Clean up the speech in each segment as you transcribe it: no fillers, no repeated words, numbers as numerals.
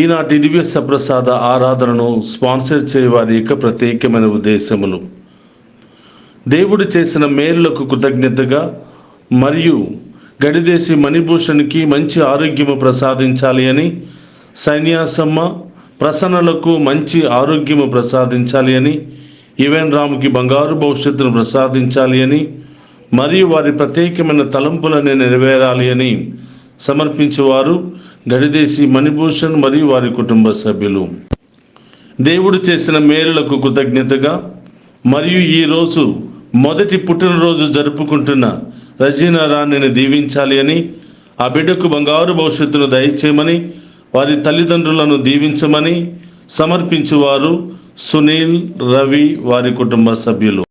ఈనాటి దివ్య సప్రసాద ఆరాధనను స్పాన్సర్ చేయవారి యొక్క ప్రత్యేకమైన ఉద్దేశములు: దేవుడు చేసిన మేలులకు కృతజ్ఞతగా మరియు గడిదేశి మణిభూషణ్కి మంచి ఆరోగ్యము ప్రసాదించాలి అని, సన్యాసమ్మ ప్రసన్నలకు మంచి ఆరోగ్యము ప్రసాదించాలి అని, ఈవెన్ రామ్కి బంగారు భవిష్యత్తును ప్రసాదించాలి అని మరియు వారి ప్రత్యేకమైన తలంపులను నెరవేరాలి అని సమర్పించేవారు గడిదేశి మణిభూషణ్ మరియు వారి కుటుంబ సభ్యులు. దేవుడు చేసిన మేలులకు కృతజ్ఞతగా మరియు ఈరోజు మొదటి పుట్టినరోజు జరుపుకుంటున్న రజీనా రాణిని దీవించాలి అని, ఆ బిడ్డకు బంగారు భవిష్యత్తును దయచేయమని, వారి తల్లిదండ్రులను దీవించమని సమర్పించేవారు సునీల్, రవి, వారి కుటుంబ సభ్యులు.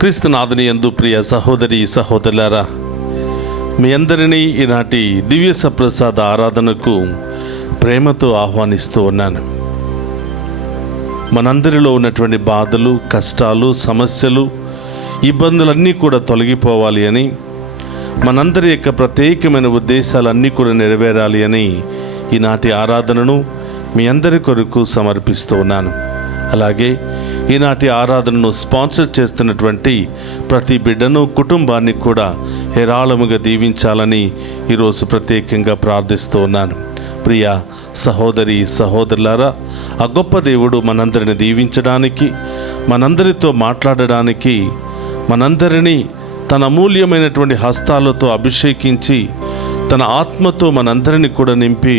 క్రీస్తునాథుని యందు ప్రియ సహోదరి సహోదరులారా, మీ అందరినీ ఈనాటి దివ్య సప్రసాద ఆరాధనకు ప్రేమతో ఆహ్వానిస్తూ ఉన్నాను. మనందరిలో ఉన్నటువంటి బాధలు, కష్టాలు, సమస్యలు, ఇబ్బందులన్నీ కూడా తొలగిపోవాలి అని, మనందరి యొక్క ప్రత్యేకమైన ఉద్దేశాలన్నీ కూడా నెరవేరాలి అని ఈనాటి ఆరాధనను మీ అందరి కొరకు సమర్పిస్తూ ఉన్నాను. అలాగే ఈనాటి ఆరాధనను స్పాన్సర్ చేస్తున్నటువంటి ప్రతి బిడ్డను, కుటుంబాన్ని కూడా హేరాళముగా దీవించాలని ఈరోజు ప్రత్యేకంగా ప్రార్థిస్తూ ఉన్నాను. ప్రియ సహోదరి సహోదరులారా, ఆ గొప్ప దేవుడు మనందరిని దీవించడానికి, మనందరితో మాట్లాడడానికి, మనందరినీ తన అమూల్యమైనటువంటి హస్తాలతో అభిషేకించి తన ఆత్మతో మనందరినీ కూడా నింపి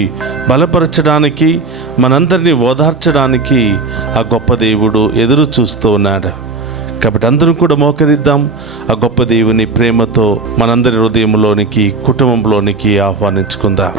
బలపరచడానికి, మనందరినీ ఓదార్చడానికి ఆ గొప్ప దేవుడు ఎదురు చూస్తూ ఉన్నాడు. కాబట్టి అందరం కూడా మోకరిద్దాం. ఆ గొప్ప దేవుని ప్రేమతో మనందరి హృదయంలోనికి, కుటుంబంలోనికి ఆహ్వానించుకుందాం.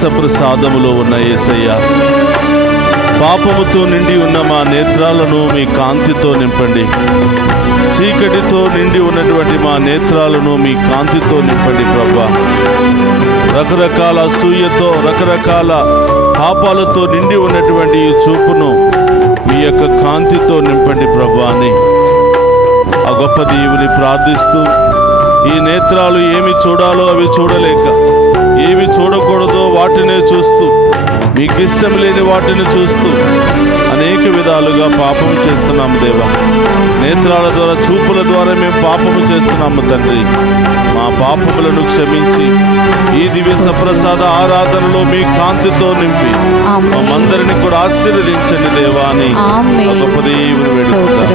సప్రసాదములో ఉన్న యేసయ్య, పాపముతో నిండి ఉన్న మా నేత్రాలను మీ కాంతితో నింపండి. చీకటితో నిండి ఉన్నటువంటి మా నేత్రాలను మీ కాంతితో నింపండి ప్రభువా. రకరకాల అసూయతో, రకరకాల పాపాలతో నిండి ఉన్నటువంటి ఈ చూపును మీ యొక్క కాంతితో నింపండి ప్రభువా అని ఆ గొప్ప దేవుని ప్రార్థిస్తూ, ఈ నేత్రాలు ఏమి చూడాలో అవి చూడలేక, ఏమి చూడకూడదో వాటినే చూస్తూ, మీకు ఇష్టం లేని వాటిని చూస్తూ అనేక విధాలుగా పాపము చేస్తున్నాము దేవా. నేత్రాల ద్వారా, చూపుల ద్వారా మేము పాపము చేస్తున్నాము తండ్రి. మా పాపములను క్షమించి ఈ దివ్య సప్రసాద ఆరాధనలో మీ కాంతితో నింపి మమ్మందరిని కూడా ఆశీర్వదించండి దేవా అని గొప్ప దేవుని వేడుకుంటాం.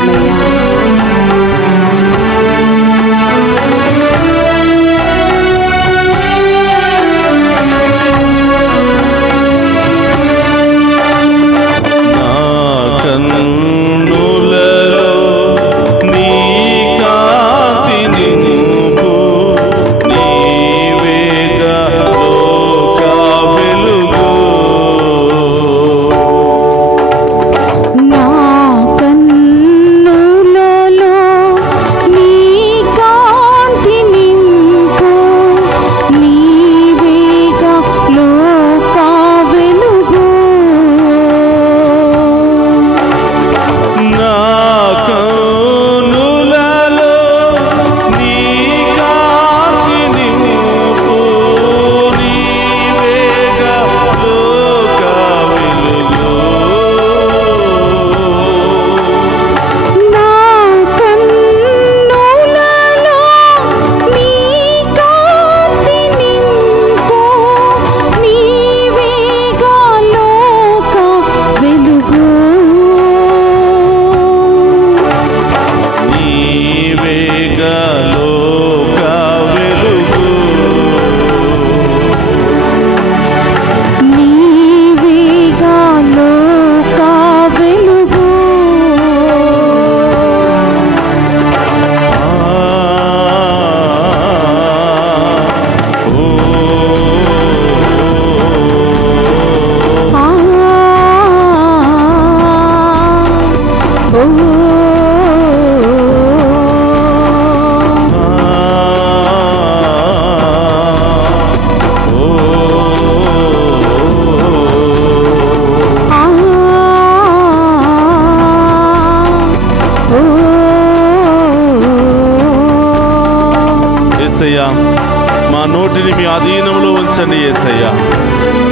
మా నోటిని మీ ఆధీనంలో ఉంచండి యేసయ్య.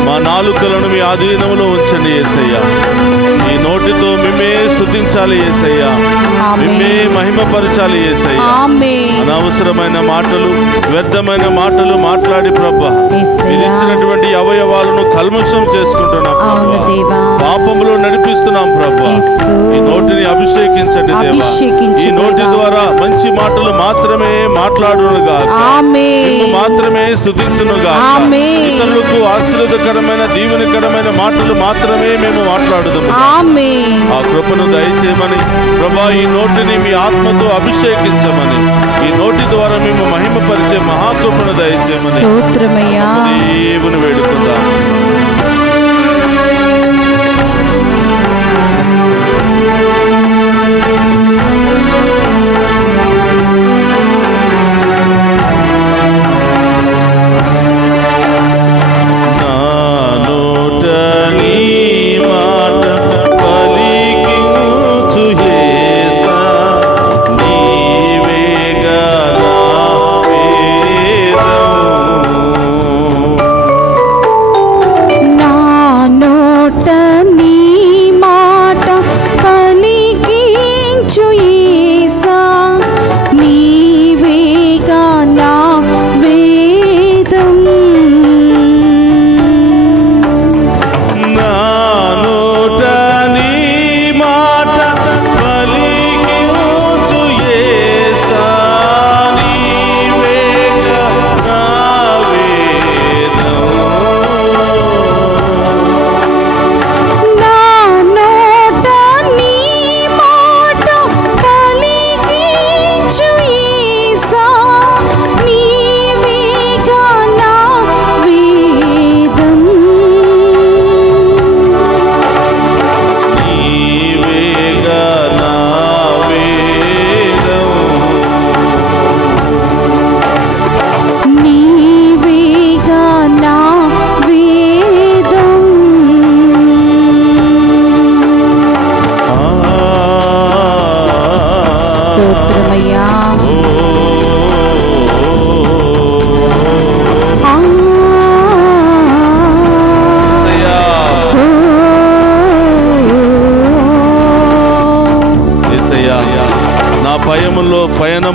మా నాలుకలను మీ ఆధీనంలో ఉంచండి యేసయ్య. ఈ నోటితో మిమ్మే స్తుతించాలి యేసయ్య, మిమ్మే మహిమపరచాలి యేసయ్య. అనవసరమైన మాటలు, వ్యర్థమైన మాటలు మాట్లాడి ప్రభువా మీరు ఇచ్చినటువంటి అవయవాలను కల్మషం చేసుకుంటున్నాం ప్రభువా, పాపంలో నడిపిస్తున్నాం ప్రభువా. ఈ నోటిని అభిషేకించండి దేవా. ఈ నోటి ద్వారా మంచి మాటలు మాత్రమే మాట్లాడునుగా, మాత్రమే స్తుతించునుగా, ఇతరులకు ఆశీర్వాదకరమైన దీవెనకరమైన మాటలు మాత్రమే మేము మాట్లాడుదాము. ఆ కృపను దయచేయమని ప్రభా, ఈ నోటిని మీ ఆత్మతో అభిషేకించమని, ఈ నోటి ద్వారా మేము మహిమపరిచే మహాకృపను దయచేయమని దేవుని వేడుకుందాం.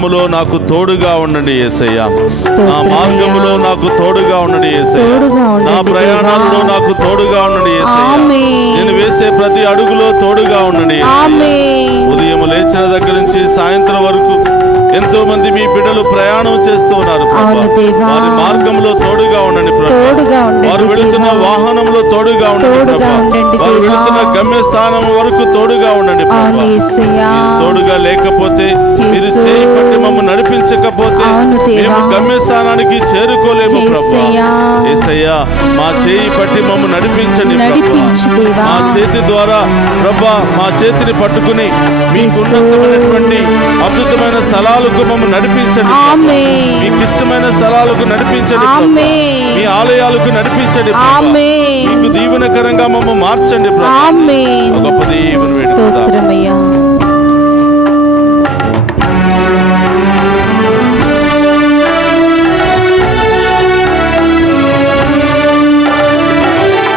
మార్గములో నాకు తోడుగా ఉండండి యేసయ్యా. నా స్తోత్రమయ్యా. మార్గములో నాకు తోడుగా ఉండండి యేసయ్యా. తోడుగా ఉండండి నా ప్రయాణాలలో దేవా. నాకు తోడుగా ఉండండి యేసయ్యా. ఆమేన్. నేను వేసే ప్రతి అడుగులో తోడుగా ఉండండి యేసయ్యా. ఆమేన్. ఉదయం లేచిన దగ్గర నుంచి సాయంత్రం వరకు ఎంతో మంది మీ బిడ్డలు ప్రయాణం చేస్తూ ఉన్నారు ప్రభా. అవును దేవా. వారి మార్గంలో తోడుగా ఉండండి ప్రభా. తోడుగా ఉండండి వారు వెళుతున్న దేవా. వాహనంలో తోడుగా ఉండండి తోడుగా ప్రభా. ఉండండి వారు దేవా. వెళుతున్న గమ్యస్థానం వరకు తోడుగా ఉండండి ప్రభా. అవును యేసయ్యా. తోడుగా లేకపోతే మీరు యేసు. చేయి పట్టి మమ్మల్ని నడిపించకపోతే అవును దేవా. మేము గమ్యస్థానానికి చేరుకోలేము ప్రభా. యేసయ్యా. యేసయ్యా, మా చేయి పట్టి మమ్మల్ని నడిపించండి ప్రభా. నడిపించు దేవా. మా చేతి ద్వారా ప్రభా, మా చేతిని పట్టుకుని మీకు యేసు. ఉన్నతమైనటువంటి అద్భుతమైన స్థలాలకు మమ్మల్ని నడిపించండి ప్రభా. ఆమేన్. మీకు ఇష్టమైన స్థలాలకు నడిపించండి ప్రభా. ఆమేన్. మీ ఆలయాలకు నడిపించండి ప్రభా. ఆమేన్. మీకు దీవెనకరంగా మమ్మల్ని మార్చండి ప్రభా. ఆమేన్. గొప్ప దీవెన వేడుకుందాం. స్తోత్రమయ్యా.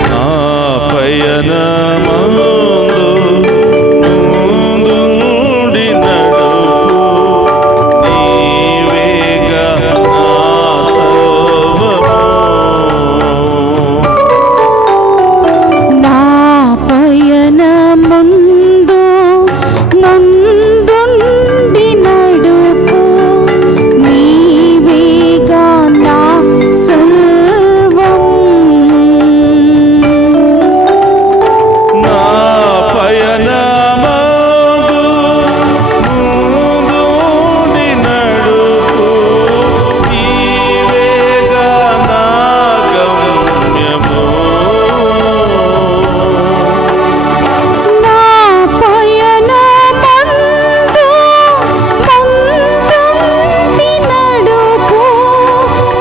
నా పయనమందు ముందుండి నడుపు, నీవేగా నా సర్వము. నా పయనమందు ముందుండి నడుపు, నీవేగా నా సర్వం. నా పయనమందు ముందుండి నడుపు, నీవేగా నా గమ్యము. నా పయనమందు ముందుండి నడుపు,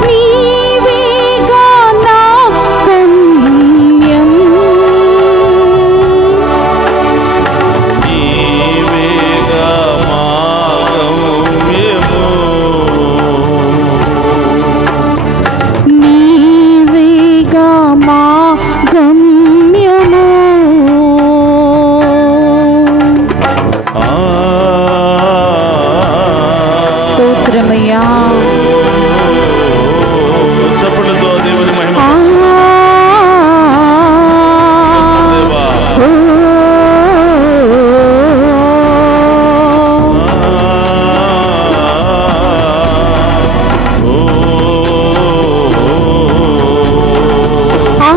నీవేగా నా గమ్యం. నీవేగా మా గమ్యము. నీవేగా మా గమ్యము. ఆ స్తోత్రమయ్యా. చప్పట్లతో దేవుని మహిమ ఆ. దేవా. ఓ. ఆ.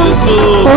యేసు. ఓ.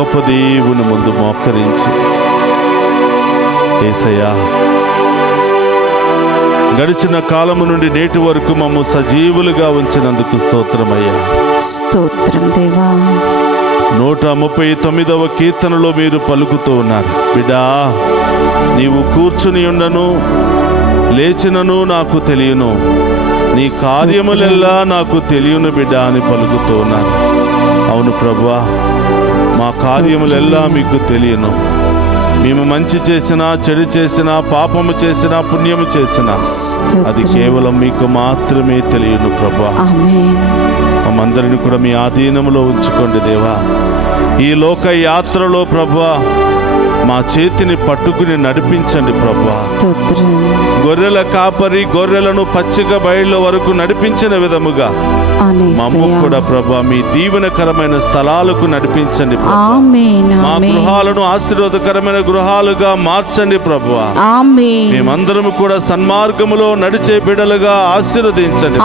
గొప్ప దేవుని ముందు మోకరించి, యేసయ్యా గడిచిన కాలము నుండి నేటి వరకు మమ్ము సజీవులుగా ఉంచినందుకు స్తోత్రమయ్యా. స్తోత్రం దేవా. 139వ కీర్తనలో మీరు పలుకుతూ ఉన్నారు, బిడ్డా నీవు కూర్చుని ఉండను లేచినను నాకు తెలియను, నీ కార్యములెల్లా నాకు తెలియను బిడ్డా అని పలుకుతూ ఉన్నారు. అవును ప్రభువా, మా కార్యములెల్లా మీకు తెలియను. మేము మంచి చేసినా, చెడు చేసినా, పాపము చేసినా, పుణ్యము చేసినా అది కేవలం మీకు మాత్రమే తెలియను ప్రభువా. మమ్మందరిని కూడా మీ ఆధీనంలో ఉంచుకోండి దేవా. ఈ లోక యాత్రలో ప్రభువా మా చేతిని పట్టుకుని నడిపించండి ప్రభువా. గొర్రెల కాపరి గొర్రెలను పచ్చిక బయళ్ళ వరకు నడిపించిన విధముగా మమ్ము కూడా ప్రభువా మీ దీవెనకరమైన స్థలాలకు నడిపించండి ప్రభువా. మా గృహాలను ఆశీర్వాదకరమైన గృహాలుగా మార్చండి ప్రభువా. మేమందరం కూడా సన్మార్గములో నడిచే బిడ్డలుగా ఆశీర్వదించండి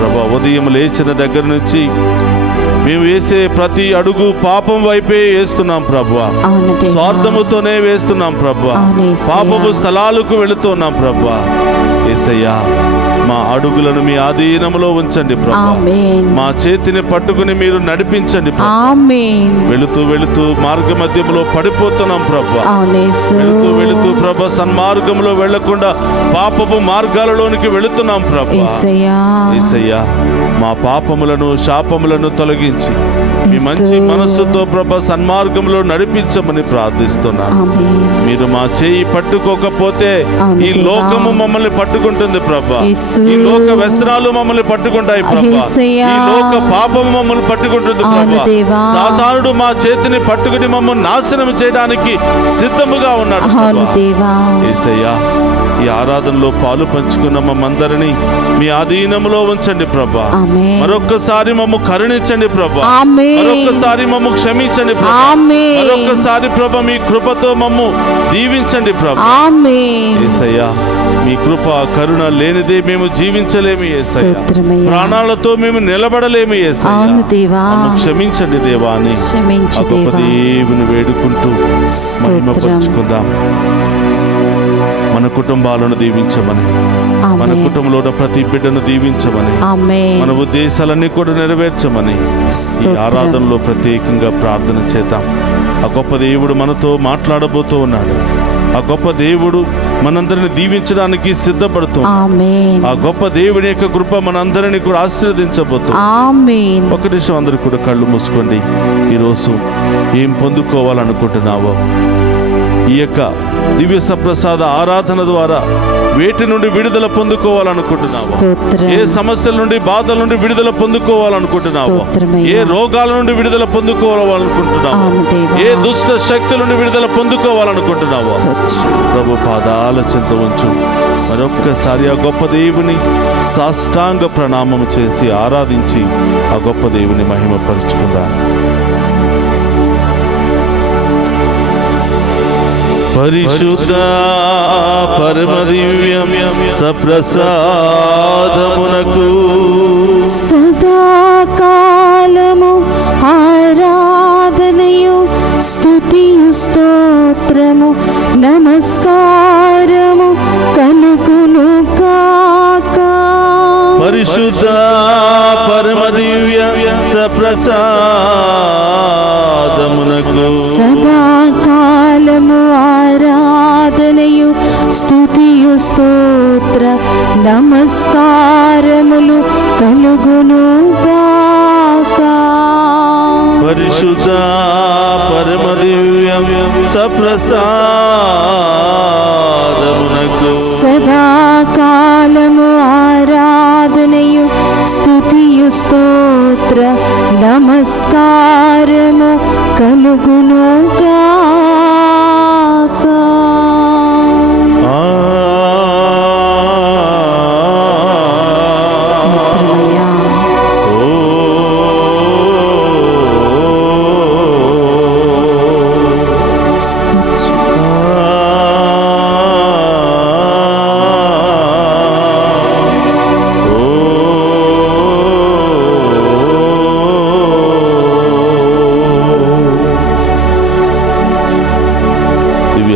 ప్రభువా. ఉదయం లేచిన దగ్గర నుంచి మేము వేసే ప్రతి అడుగు పాపం వైపే వేస్తున్నాం ప్రభువా. స్వార్థముతోనే వేస్తున్నాం ప్రభువా. పాపపు స్థలాలకు వెళుతున్నాం ప్రభువా. యేసయ్యా మా అడుగులను మీ ఆధీనంలో ఉంచండి ప్రభువా. మా చేతిని పట్టుకుని మీరు నడిపించండి ప్రభువా. వెళుతూ వెళుతూ మార్గ మధ్యంలో పడిపోతున్నాం ప్రభువా. వెళుతూ ప్రభువా సన్మార్గంలో వెళ్లకుండా పాపపు మార్గాలలోనికి వెళుతున్నాం ప్రభువా. యేసయ్యా మా పాపములను శాపములను తొలగించి మీ మంచి మనస్సుతో ప్రభా సన్మార్గంలో నడిపించమని ప్రార్థిస్తున్నాను. మీరు మా చేయి పట్టుకోకపోతే ఈ లోకము మమ్మల్ని పట్టుకుంటుంది ప్రభా. ఈ లోక వ్యసనాలు మమ్మల్ని పట్టుకుంటాయి ప్రభా. ఈ లోక పాపము మమ్మల్ని పట్టుకుంటుంది ప్రభా. సాతానుడు మా చేతిని పట్టుకుని మమ్మల్ని నాశనం చేయడానికి సిద్ధముగా ఉన్నాడు ప్రభా. యేసయ్యా ఈ ఆరాధనలో పాలు పంచుకున్న మమ్మందరినీ మీ ఆధీనంలో ఉంచండి ప్రభా. మరొక్కసారి మమ్ము కరుణించండి ప్రభా. మరొక్కసారి మమ్ము క్షమించండి ప్రభా. మరొక్కసారి ప్రభా మీ కృపతో మమ్ము దీవించండి ప్రభా. యేసయ్యా మీ కృప కరుణ లేనిదే మేము జీవించలేము యేసయ్యా. ప్రాణాలతో మేము నిలబడలేము యేసయ్యా. క్షమించండి దేవా అని ఆ గొప్ప దేవుని వేడుకుంటూ మహిమపరుచుకుందాం. మన కుటుంబాలను దీవించమని, మన కుటుంబంలో ఉన్న ప్రతి బిడ్డను దీవించమని, మన ఉద్దేశాలన్నీ కూడా నెరవేర్చమని ఈ ఆరాధనలో ప్రత్యేకంగా ప్రార్థన చేద్దాం. ఆ గొప్ప దేవుడు మనతో మాట్లాడబోతూ ఉన్నాడు. ఆ గొప్ప దేవుడు మనందరిని దీవించడానికి సిద్ధపడుతుంది. ఆ గొప్ప దేవుని యొక్క కృప మనందరినీ కూడా ఆశీర్వదించబోతుంది. ఒక నిమిషం అందరూ కూడా కళ్ళు మూసుకోండి. ఈరోజు ఏం పొందుకోవాలనుకుంటున్నావో, ఈ యొక్క దివ్య సప్రసాద ఆరాధన ద్వారా వేటి నుండి విడుదల పొందుకోవాలనుకుంటున్నావు, ఏ సమస్యల నుండి బాధల నుండి విడుదల పొందుకోవాలనుకుంటున్నావు, ఏ రోగాల నుండి విడుదల పొందుకోవాలనుకుంటున్నావు, ఏ దుష్ట శక్తుల నుండి విడుదల పొందుకోవాలనుకుంటున్నావు, ప్రభు పాదాల చెంత ఉంచు. మరొక్కసారి ఆ గొప్ప దేవుని సాష్టాంగ ప్రణామం చేసి ఆరాధించి ఆ గొప్ప దేవుని మహిమపరుచుకుందాం. పరిశుద్ధ పరమ దివ్యం సప్రసాదమునకు సదాకాలము ఆరాధనయు స్తుతియు స్తోత్రము నమస్కారము కలుగును గాక. పరిశుద్ధ పరమ దివ్య సప్రసాదమునకు సదాకాలము ఆరాధనయు స్తుతియు స్తోత్ర నమస్కారములు కలుగును గాక. పరిశుద్ధ పరమ దివ్య సప్రసాదమునకు సదాకాలము ఆరాధనయు స్తుతియు స్తోత్ర నమస్కారము కలుగును గాక.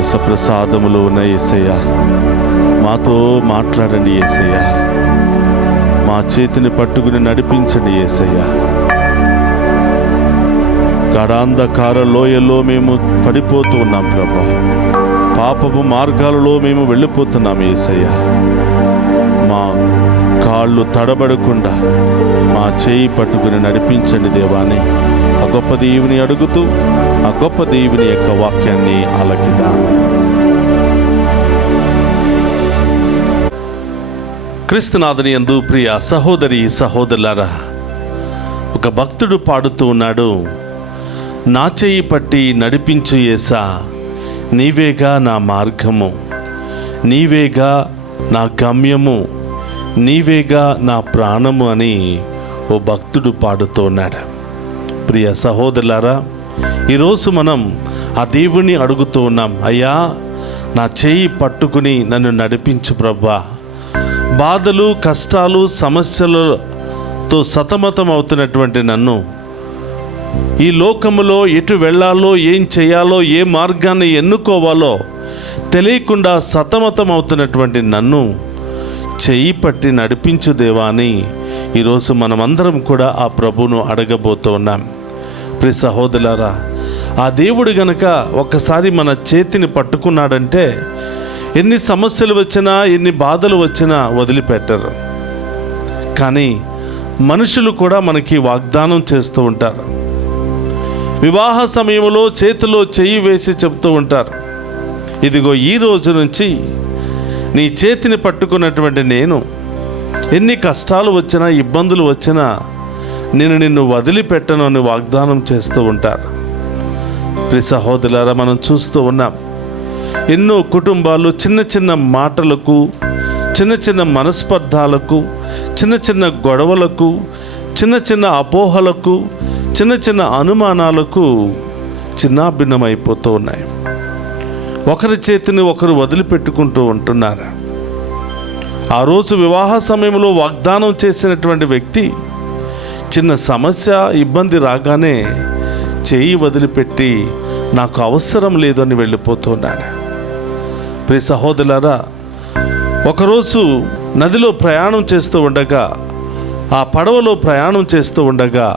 సప్రసాదములో ఉన్న యేసయ్య, మాతో మాట్లాడండి యేసయ్య. మా చేతిని పట్టుకుని నడిపించండి యేసయ్య. గాఢాంధకార లోయలో మేము పడిపోతూ ఉన్నాం ప్రభా. పాపపు మార్గాలలో మేము వెళ్ళిపోతున్నాం యేసయ్య. మా కాళ్ళు తడబడకుండా మా చేయి పట్టుకుని నడిపించండి దేవాని. ఆ గొప్ప దేవుని అడుగుతూ ఆ గొప్ప దేవుని యొక్క వాక్యాన్ని ఆలకిద్దాం. క్రీస్తునాథుని యందు ప్రియ సహోదరి సహోదరులారా, ఒక భక్తుడు పాడుతూ ఉన్నాడు, నా చేయి పట్టి నడిపించు యేసా, నీవేగా నా మార్గము, నీవేగా నా గమ్యము, నీవేగా నా ప్రాణము అని ఓ భక్తుడు పాడుతూ ఉన్నాడు. ప్రియ సహోదరులారా, ఈరోజు మనం ఆ దేవుణ్ణి అడుగుతూ ఉన్నాం, అయ్యా నా చేయి పట్టుకుని నన్ను నడిపించు ప్రభా. బాధలు, కష్టాలు, సమస్యలతో సతమతం అవుతున్నటువంటి నన్ను, ఈ లోకములో ఎటు వెళ్ళాలో, ఏం చేయాలో, ఏ మార్గాన్ని ఎన్నుకోవాలో తెలియకుండా సతమతం అవుతున్నటువంటి నన్ను చేయి పట్టి నడిపించు దేవా అని ఈరోజు మనమందరం కూడా ఆ ప్రభువును అడగబోతూ ఉన్నాం. ప్రియ సహోదరులారా, ఆ దేవుడు గనక ఒక్కసారి మన చేతిని పట్టుకున్నాడంటే ఎన్ని సమస్యలు వచ్చినా, ఎన్ని బాధలు వచ్చినా వదిలిపెట్టరు. కానీ మనుషులు కూడా మనకి వాగ్దానం చేస్తూ ఉంటారు. వివాహ సమయంలో చేతిలో చెయ్యి వేసి చెప్తూ ఉంటారు, ఇదిగో ఈ రోజు నుంచి నీ చేతిని పట్టుకున్నటువంటి నేను ఎన్ని కష్టాలు వచ్చినా, ఇబ్బందులు వచ్చినా నేను నిన్ను వదిలిపెట్టను అని వాగ్దానం చేస్తూ ఉంటారు. ప్రియ సహోదరులారా, మనం చూస్తూ ఉన్నాం ఎన్నో కుటుంబాలు చిన్న చిన్న మాటలకు, చిన్న చిన్న మనస్పర్ధాలకు, చిన్న చిన్న గొడవలకు, చిన్న చిన్న అపోహలకు, చిన్న చిన్న అనుమానాలకు చిన్నాభిన్నమైపోతూ ఉన్నాయి. ఒకరి చేతిని ఒకరు వదిలిపెట్టుకుంటూ ఉంటున్నారు. ఆ రోజు వివాహ సమయంలో వాగ్దానం చేసినటువంటి వ్యక్తి చిన్న సమస్య, ఇబ్బంది రాగానే చేయి వదిలిపెట్టి నాకు అవసరం లేదని వెళ్ళిపోతున్నాడు. ప్రియ సహోదరులారా, ఒకరోజు నదిలో ప్రయాణం చేస్తూ ఉండగా, ఆ పడవలో ప్రయాణం చేస్తూ ఉండగా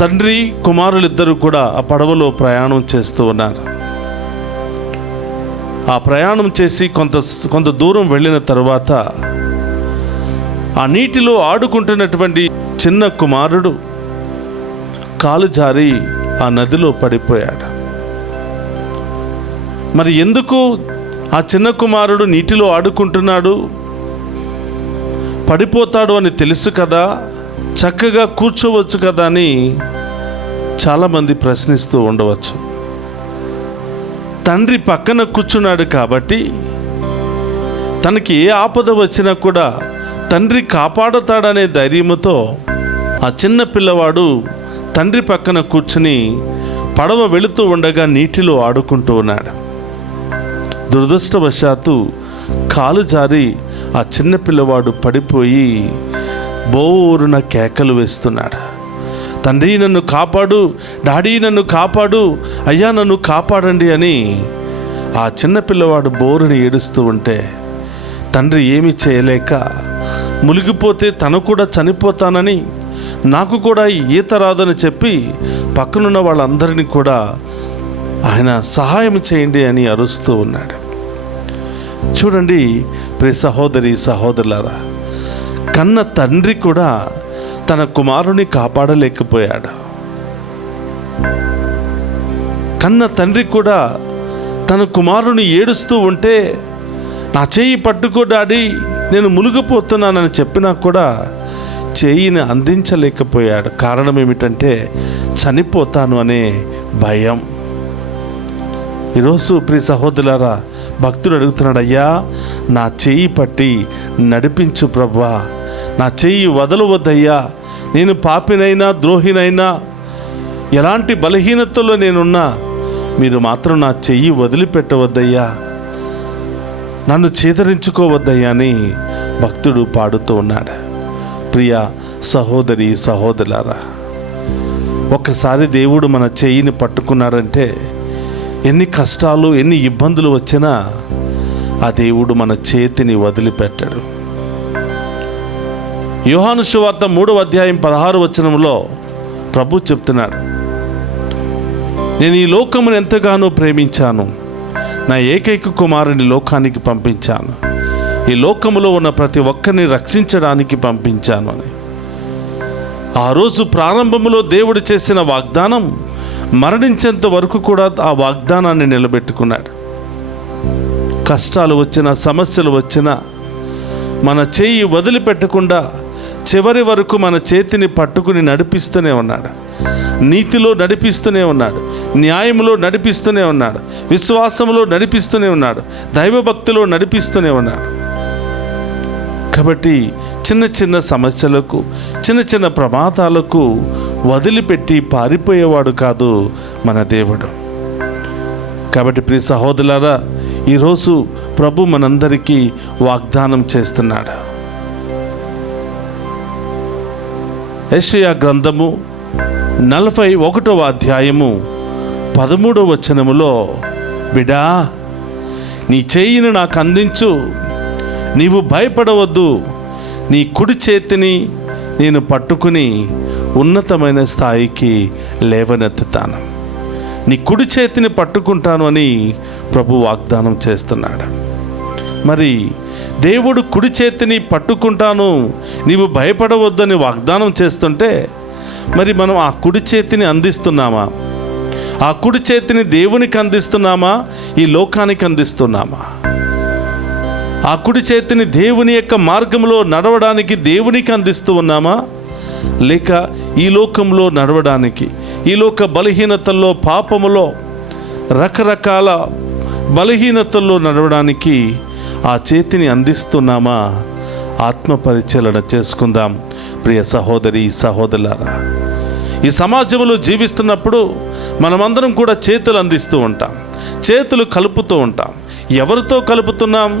తండ్రి కుమారులిద్దరూ కూడా ఆ పడవలో ప్రయాణం చేస్తూ ఉన్నారు. ఆ ప్రయాణం చేసి కొంత దూరం వెళ్ళిన తర్వాత ఆ నీటిలో ఆడుకుంటున్నటువంటి చిన్న కుమారుడు కాలు జారి ఆ నదిలో పడిపోయాడు. మరి ఎందుకు ఆ చిన్న కుమారుడు నీటిలో ఆడుకుంటున్నాడు, పడిపోతాడు అని తెలుసు కదా, చక్కగా కూర్చోవచ్చు కదా అని చాలామంది ప్రశ్నిస్తూ ఉండవచ్చు. తండ్రి పక్కన కూర్చున్నాడు కాబట్టి తనకి ఏ ఆపద వచ్చినా కూడా తండ్రి కాపాడతాడనే ధైర్యంతో ఆ చిన్న పిల్లవాడు తండ్రి పక్కన కూర్చుని పడవ వెళుతూ ఉండగా నీటిలో ఆడుకుంటూ ఉన్నాడు. దురదృష్టవశాత్తు కాలు జారి ఆ చిన్న పిల్లవాడు పడిపోయి బోరున కేకలు వేస్తున్నాడు. తండ్రి నన్ను కాపాడు, డాడీ నన్ను కాపాడు, అయ్యా నన్ను కాపాడండి అని ఆ చిన్న పిల్లవాడు బోరుని ఏడుస్తూ ఉంటే తండ్రి ఏమీ చేయలేక, మునిగిపోతే తను కూడా చనిపోతానని, నాకు కూడా ఈత రాదని చెప్పి పక్కనున్న వాళ్ళందరినీ కూడా ఆయన సహాయం చేయండి అని అరుస్తూ ఉన్నాడు. చూడండి ప్రియ సహోదరి సహోదరులారా, కన్న తండ్రి కూడా తన కుమారుని కాపాడలేకపోయాడు. కన్న తండ్రి కూడా తన కుమారుని ఏడుస్తూ ఉంటే నా చేయి పట్టుకో డాడీ, నేను మునిగిపోతున్నానని చెప్పినా కూడా చేయిని అందించలేకపోయాడు. కారణం ఏమిటంటే చనిపోతాను అనే భయం. ఈరోజు ప్రియ సహోదరులారా, భక్తుడు అడుగుతున్నాడు, అయ్యా నా చేయి పట్టి నడిపించు ప్రభా, నా చేయి వదలవద్దయ్యా, నేను పాపినైనా ద్రోహినైనా ఎలాంటి బలహీనతలో నేనున్నా మీరు మాత్రం నా చెయ్యి వదిలిపెట్టవద్దయ్యా, నన్ను చేదరించుకోవద్దయ్యా అని భక్తుడు పాడుతూ ఉన్నాడు. ప్రియ సహోదరి సహోదరులారా, ఒక్కసారి దేవుడు మన చెయ్యిని పట్టుకున్నారంటే ఎన్ని కష్టాలు ఎన్ని ఇబ్బందులు వచ్చినా ఆ దేవుడు మన చేతిని వదిలిపెట్టాడు. యోహాను సువార్త 3వ అధ్యాయం 16వ వచనంలో ప్రభు చెప్తున్నాడు, నేను ఈ లోకమును ఎంతగానో ప్రేమించాను, నా ఏకైక కుమారుని లోకానికి పంపించాను, ఈ లోకములో ఉన్న ప్రతి ఒక్కరిని రక్షించడానికి పంపించాను అని. ఆ రోజు ప్రారంభంలో దేవుడు చేసిన వాగ్దానం మరణించేంత వరకు కూడా ఆ వాగ్దానాన్ని నిలబెట్టుకున్నాడు. కష్టాలు వచ్చినా సమస్యలు వచ్చినా మన చేయి వదిలిపెట్టకుండా చివరి వరకు మన చేతిని పట్టుకుని నడిపిస్తూనే ఉన్నాడు. నీతిలో నడిపిస్తూనే ఉన్నాడు, న్యాయంలో నడిపిస్తూనే ఉన్నాడు, విశ్వాసంలో నడిపిస్తూనే ఉన్నాడు, దైవభక్తిలో నడిపిస్తూనే ఉన్నాడు. కాబట్టి చిన్న చిన్న సమస్యలకు చిన్న చిన్న ప్రమాదాలకు వదిలిపెట్టి పారిపోయేవాడు కాదు మన దేవుడు. కాబట్టి ప్రియ సహోదరులారా, ఈరోజు ప్రభు మనందరికీ వాగ్దానం చేస్తున్నాడు. యెషయా గ్రంథము 41వ అధ్యాయము 13వ వచనములో, బిడా నీ చేయిని నాకు అందించు, నీవు భయపడవద్దు, నీ కుడి చేతిని నేను పట్టుకుని ఉన్నతమైన స్థాయికి లేవనెత్తుతాను, నీ కుడి చేతిని పట్టుకుంటాను అని ప్రభు వాగ్దానం చేస్తున్నాడు. మరి దేవుడు కుడి చేతిని పట్టుకుంటాను, నీవు భయపడవద్దని వాగ్దానం చేస్తుంటే మరి మనం ఆ కుడి చేతిని అందిస్తున్నామా? ఆ కుడి చేతిని దేవునికి అందిస్తున్నామా? ఈ లోకానికి అందిస్తున్నామా? ఆ కుడి చేతిని దేవుని యొక్క మార్గంలో నడవడానికి దేవునికి అందిస్తూ ఉన్నామా, లేక ఈ లోకంలో నడవడానికి, ఈ లోక బలహీనతల్లో, పాపములో, రకరకాల బలహీనతల్లో నడవడానికి ఆ చేతిని అందిస్తున్నామా? ఆత్మ పరిశీలన చేసుకుందాం ప్రియ సహోదరి సహోదరులారా. ఈ సమాజంలో జీవిస్తున్నప్పుడు మనమందరం కూడా చేతులు అందిస్తూ ఉంటాం, చేతులు కలుపుతూ ఉంటాం. ఎవరితో కలుపుతున్నాం?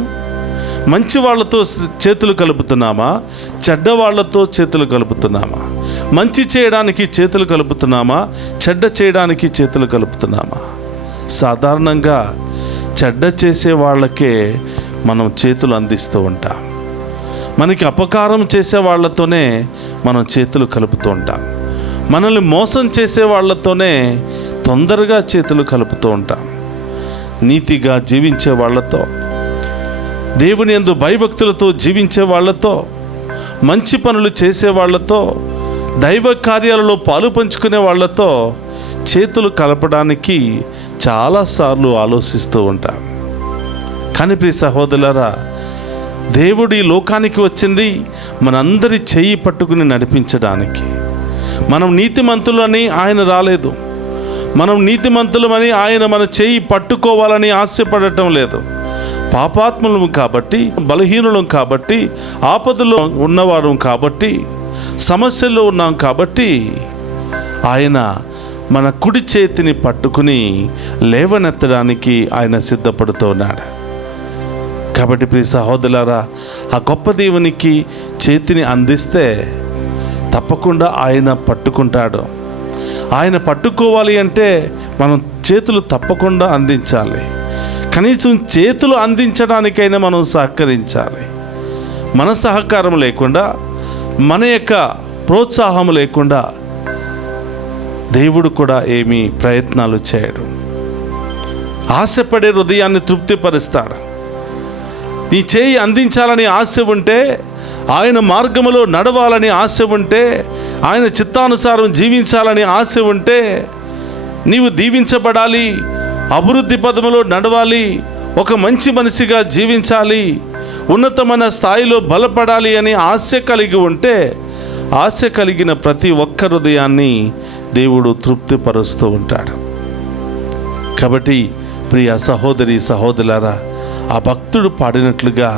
మంచి వాళ్ళతో చేతులు కలుపుతున్నామా, చెడ్డ వాళ్ళతో చేతులు కలుపుతున్నామా? మంచి చేయడానికి చేతులు కలుపుతున్నామా, చెడ్డ చేయడానికి చేతులు కలుపుతున్నామా? సాధారణంగా చెడ్డ చేసే వాళ్ళకే మనం చేతులు అందిస్తూ ఉంటాం. మనకి అపకారం చేసే వాళ్ళతోనే మనం చేతులు కలుపుతూ ఉంటాం. మనల్ని మోసం చేసే వాళ్ళతోనే తొందరగా చేతులు కలుపుతూ ఉంటాం. నీతిగా జీవించే వాళ్ళతో, దేవుని యందు భయభక్తులతో జీవించే వాళ్ళతో, మంచి పనులు చేసే వాళ్ళతో, దైవ కార్యాలలో పాలు పంచుకునే వాళ్ళతో చేతులు కలపడానికి చాలాసార్లు ఆలోచిస్తూ ఉంటాం. కానీ ప్రియ సహోదరులారా, దేవుడు ఈ లోకానికి వచ్చింది మనందరి చెయ్యి పట్టుకుని నడిపించడానికి. మనం నీతిమంతులని ఆయన రాలేదు, మనం నీతిమంతులమని ఆయన మన చెయ్యి పట్టుకోవాలని ఆశపడటం లేదు. పాపాత్ములం కాబట్టి, బలహీనులం కాబట్టి, ఆపదలో ఉన్నవారం కాబట్టి, సమస్యల్లో ఉన్నాం కాబట్టి ఆయన మన కుడి చేతిని పట్టుకుని లేవనెత్తడానికి ఆయన సిద్ధపడుతూ ఉన్నాడు. కాబట్టి ప్రియ సహోదరులారా, ఆ గొప్ప దేవునికి చేతిని అందిస్తే తప్పకుండా ఆయన పట్టుకుంటాడు. ఆయన పట్టుకోవాలి అంటే మనం చేతులు తప్పకుండా అందించాలి. కనీసం చేతులు అందించడానికైనా మనం సహకరించాలి. మన సహకారం లేకుండా, మన యొక్క ప్రోత్సాహం లేకుండా దేవుడు కూడా ఏమీ ప్రయత్నాలు చేయడు. ఆశపడే హృదయాన్ని తృప్తిపరుస్తాడు. నీ చేయి అందించాలని ఆశ ఉంటే, ఆయన మార్గములో నడవాలని ఆశ ఉంటే, ఆయన చిత్తానుసారం జీవించాలని ఆశ ఉంటే, నీవు దీవించబడాలి, అభివృద్ధి పదములో నడవాలి, ఒక మంచి మనిషిగా జీవించాలి, ఉన్నతమైన స్థాయిలో బలపడాలి అని ఆశ కలిగి ఉంటే, ఆశ కలిగిన ప్రతి ఒక్క హృదయాన్ని దేవుడు తృప్తిపరుస్తూ ఉంటాడు. కాబట్టి ప్రియ సహోదరి సహోదరులారా, ఆ భక్తుడు పాడినట్లుగా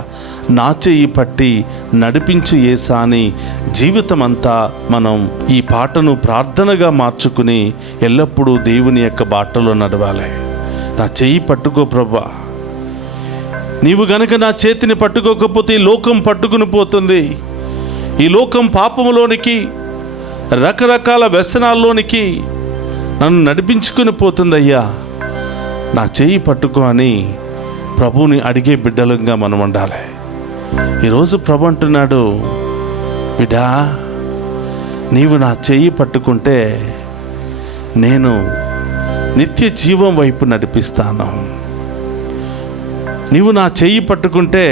నా చెయ్యి పట్టి నడిపించు యేసా అని జీవితమంతా మనం ఈ పాటను ప్రార్థనగా మార్చుకుని ఎల్లప్పుడూ దేవుని యొక్క బాటలో నడవాలి. నా చెయ్యి పట్టుకో ప్రభువా, నీవు గనక నా చేతిని పట్టుకోకపోతే ఈ లోకం పట్టుకుని పోతుంది. ఈ లోకం పాపములోనికి, రకరకాల వ్యసనాల్లోనికి నన్ను నడిపించుకుని పోతుందయ్యా. నా చెయ్యి పట్టుకో అని ప్రభువుని అడిగే బిడ్డలుగా మనం ఉండాలి. ఈరోజు ప్రభు అంటున్నాడు, బిడ్డా నీవు నా చెయ్యి పట్టుకుంటే నేను నిత్య జీవం వైపు నడిపిస్తాను. నీవు నా చెయ్యి పట్టుకుంటే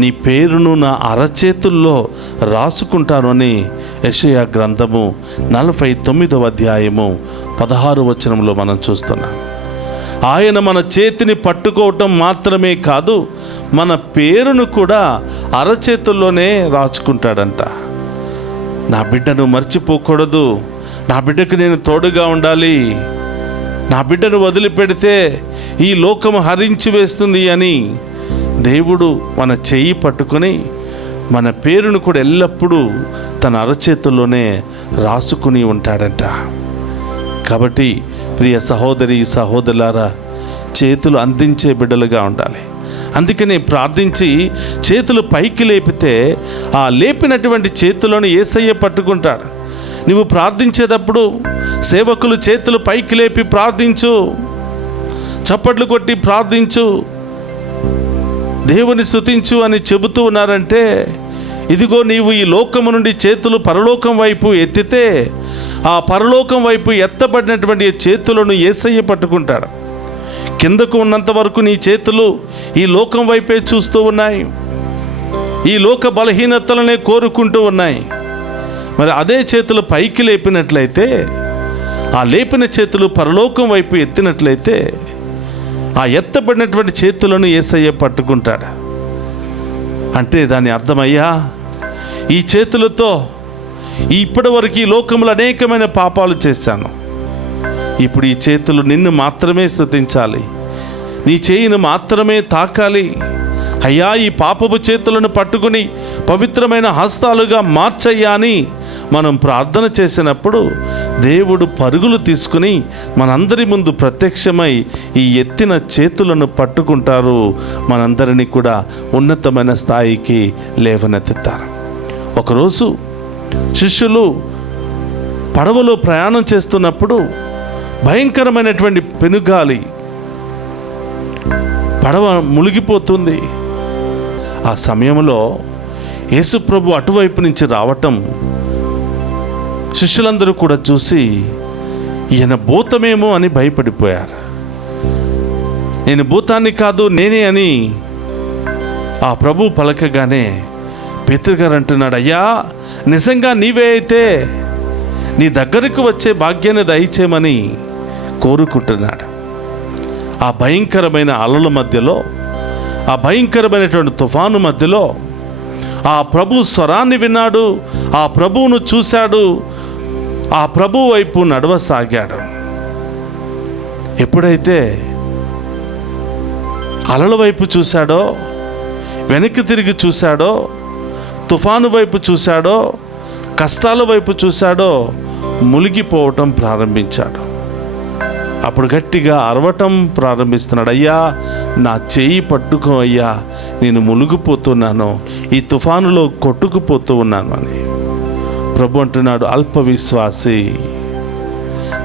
నీ పేరును నా అరచేతుల్లో రాసుకుంటాను అని యెషయా గ్రంథము 49వ అధ్యాయము 16వ వచనంలో మనం చూస్తున్నాం. ఆయన మన చేతిని పట్టుకోవటం మాత్రమే కాదు, మన పేరును కూడా అరచేతుల్లోనే రాసుకుంటాడంట. నా బిడ్డను మర్చిపోకూడదు, నా బిడ్డకు నేను తోడుగా ఉండాలి, నా బిడ్డను వదిలిపెడితే ఈ లోకము హరించి వేస్తుంది అని దేవుడు మన చెయ్యి పట్టుకొని మన పేరును కూడా ఎల్లప్పుడూ తన అరచేతుల్లోనే రాసుకుని ఉంటాడంట. కాబట్టి ప్రియ సహోదరి సహోదరులారా, చేతులు అందించే బిడ్డలుగా ఉండాలి. అందుకని ప్రార్థించి చేతులు పైకి లేపితే ఆ లేపినటువంటి చేతులను యేసయ్య పట్టుకుంటాడు. నువ్వు ప్రార్థించేటప్పుడు సేవకులు చేతులు పైకి లేపి ప్రార్థించు, చప్పట్లు కొట్టి ప్రార్థించు, దేవుని స్తుతించు అని చెబుతూ ఉన్నారంటే, ఇదిగో నీవు ఈ లోకము నుండి చేతులు పరలోకం వైపు ఎత్తితే ఆ పరలోకం వైపు ఎత్తబడినటువంటి చేతులను యేసయ్య పట్టుకుంటాడు. కిందకు ఉన్నంత వరకు నీ చేతులు ఈ లోకం వైపే చూస్తూ ఉన్నాయి, ఈ లోక బలహీనతలనే కోరుకుంటూ ఉన్నాయి. మరి అదే చేతులు పైకి లేపినట్లయితే, ఆ లేపిన చేతులు పరలోకం వైపు ఎత్తినట్లయితే ఆ ఎత్తబడినటువంటి చేతులను యేసయ్య పట్టుకుంటాడు. అంటే దాని అర్థమయ్యా, ఈ చేతులతో ఇప్పటివరకు ఈ లోకంలో అనేకమైన పాపాలు చేశాను, ఇప్పుడు ఈ చేతులు నిన్ను మాత్రమే స్తుతించాలి, నీ చేయిని మాత్రమే తాకాలి. అయ్యా ఈ పాపపు చేతులను పట్టుకుని పవిత్రమైన హస్తాలుగా మార్చయ్యా అని మనం ప్రార్థన చేసినప్పుడు దేవుడు పరుగులు తీసుకుని మనందరి ముందు ప్రత్యక్షమై ఈ ఎత్తిన చేతులను పట్టుకుంటారు, మనందరినీ కూడా ఉన్నతమైన స్థాయికి లేవనెత్తుతారు. ఒకరోజు శిష్యులు పడవలో ప్రయాణం చేస్తున్నప్పుడు భయంకరమైనటువంటి పెనుగాలి, పడవ మునిగిపోతుంది. ఆ సమయంలో యేసుప్రభు అటువైపు నుంచి రావటం శిష్యులందరూ కూడా చూసి ఈయన భూతమేమో అని భయపడిపోయారు. నేను భూతాన్ని కాదు నేనే అని ఆ ప్రభు పలకగానే పేతురు గారు అంటున్నాడు, అయ్యా నిజంగా నీవే అయితే నీ దగ్గరకు వచ్చే భాగ్యాన్ని దయచేయమని కోరుకుంటున్నాడు. ఆ భయంకరమైన అలల మధ్యలో, ఆ భయంకరమైనటువంటి తుఫాను మధ్యలో ఆ ప్రభు స్వరాన్ని విన్నాడు, ఆ ప్రభువును చూశాడు, ఆ ప్రభు వైపు నడవసాగాడు. ఎప్పుడైతే అలల వైపు చూశాడో, వెనక్కి తిరిగి చూశాడో, తుఫాను వైపు చూశాడో, కష్టాల వైపు చూశాడో, మునిగిపోవటం ప్రారంభించాడు. అప్పుడు గట్టిగా అరవటం ప్రారంభిస్తున్నాడు, అయ్యా నా చేయి పట్టుకో అయ్యా, నేను మునిగిపోతున్నాను, ఈ తుఫానులో కొట్టుకుపోతూ ఉన్నాను అని. ప్రభు అంటున్నాడు, అల్ప విశ్వాసి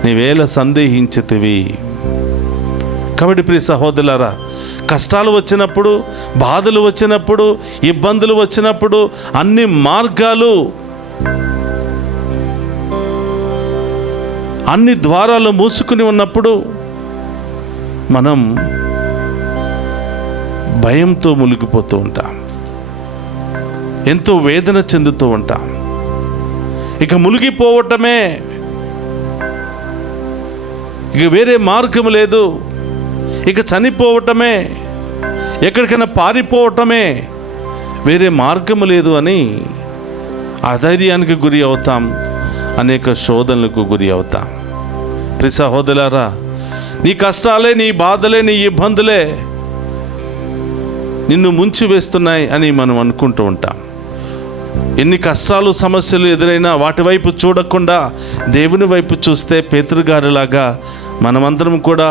నీవేళ సందేహించితివి. కాబట్టి ప్రియ సహోదరులారా, కష్టాలు వచ్చినప్పుడు, బాధలు వచ్చినప్పుడు, ఇబ్బందులు వచ్చినప్పుడు, అన్ని మార్గాలు, అన్ని ద్వారాలు మూసుకుని ఉన్నప్పుడు మనం భయంతో మునిగిపోతూ ఉంటాం, ఎంతో వేదన చెందుతూ ఉంటాం. ఇక మునిగిపోవటమే, ఇక వేరే మార్గం లేదు, ఇక చనిపోవటమే, ఎక్కడికైనా పారిపోవటమే, వేరే మార్గం లేదు అని అధైర్యానికి గురి అవుతాం, అనేక శోధనలకు గురి అవుతాం. ప్రియ సహోదరులారా, నీ కష్టాలే, నీ బాధలే, నీ ఇబ్బందులే నిన్ను ముంచి వేస్తున్నాయి అని మనం అనుకుంటూ ఉంటాం. ఎన్ని కష్టాలు సమస్యలు ఎదురైనా వాటి వైపు చూడకుండా దేవుని వైపు చూస్తే పేతురు గారిలాగా మనమందరం కూడా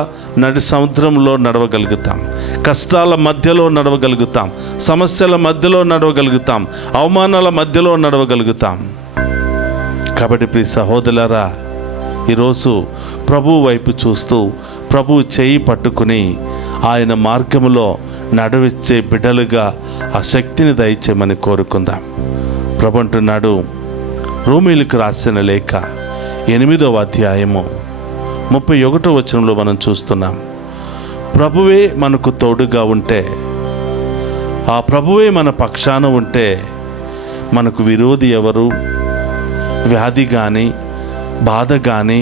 సముద్రంలో నడవగలుగుతాం, కష్టాల మధ్యలో నడవగలుగుతాం, సమస్యల మధ్యలో నడవగలుగుతాం, అవమానాల మధ్యలో నడవగలుగుతాం. కాబట్టి ప్రియ సహోదరులారా, ఈరోజు ప్రభు వైపు చూస్తూ ప్రభువు చేయి పట్టుకుని ఆయన మార్గములో నడిపించే బిడ్డలుగా ఆ శక్తిని దయచేయమని కోరుకుందాం. ప్రభు అంటున్నాడు, రోమీయులకు రాసిన లేఖ 8వ అధ్యాయము 31వ వచనంలో మనం చూస్తున్నాం, ప్రభువే మనకు తోడుగా ఉంటే, ఆ ప్రభువే మన పక్షాన ఉంటే మనకు విరోధి ఎవరు? వ్యాధి కానీ, బాధ కానీ,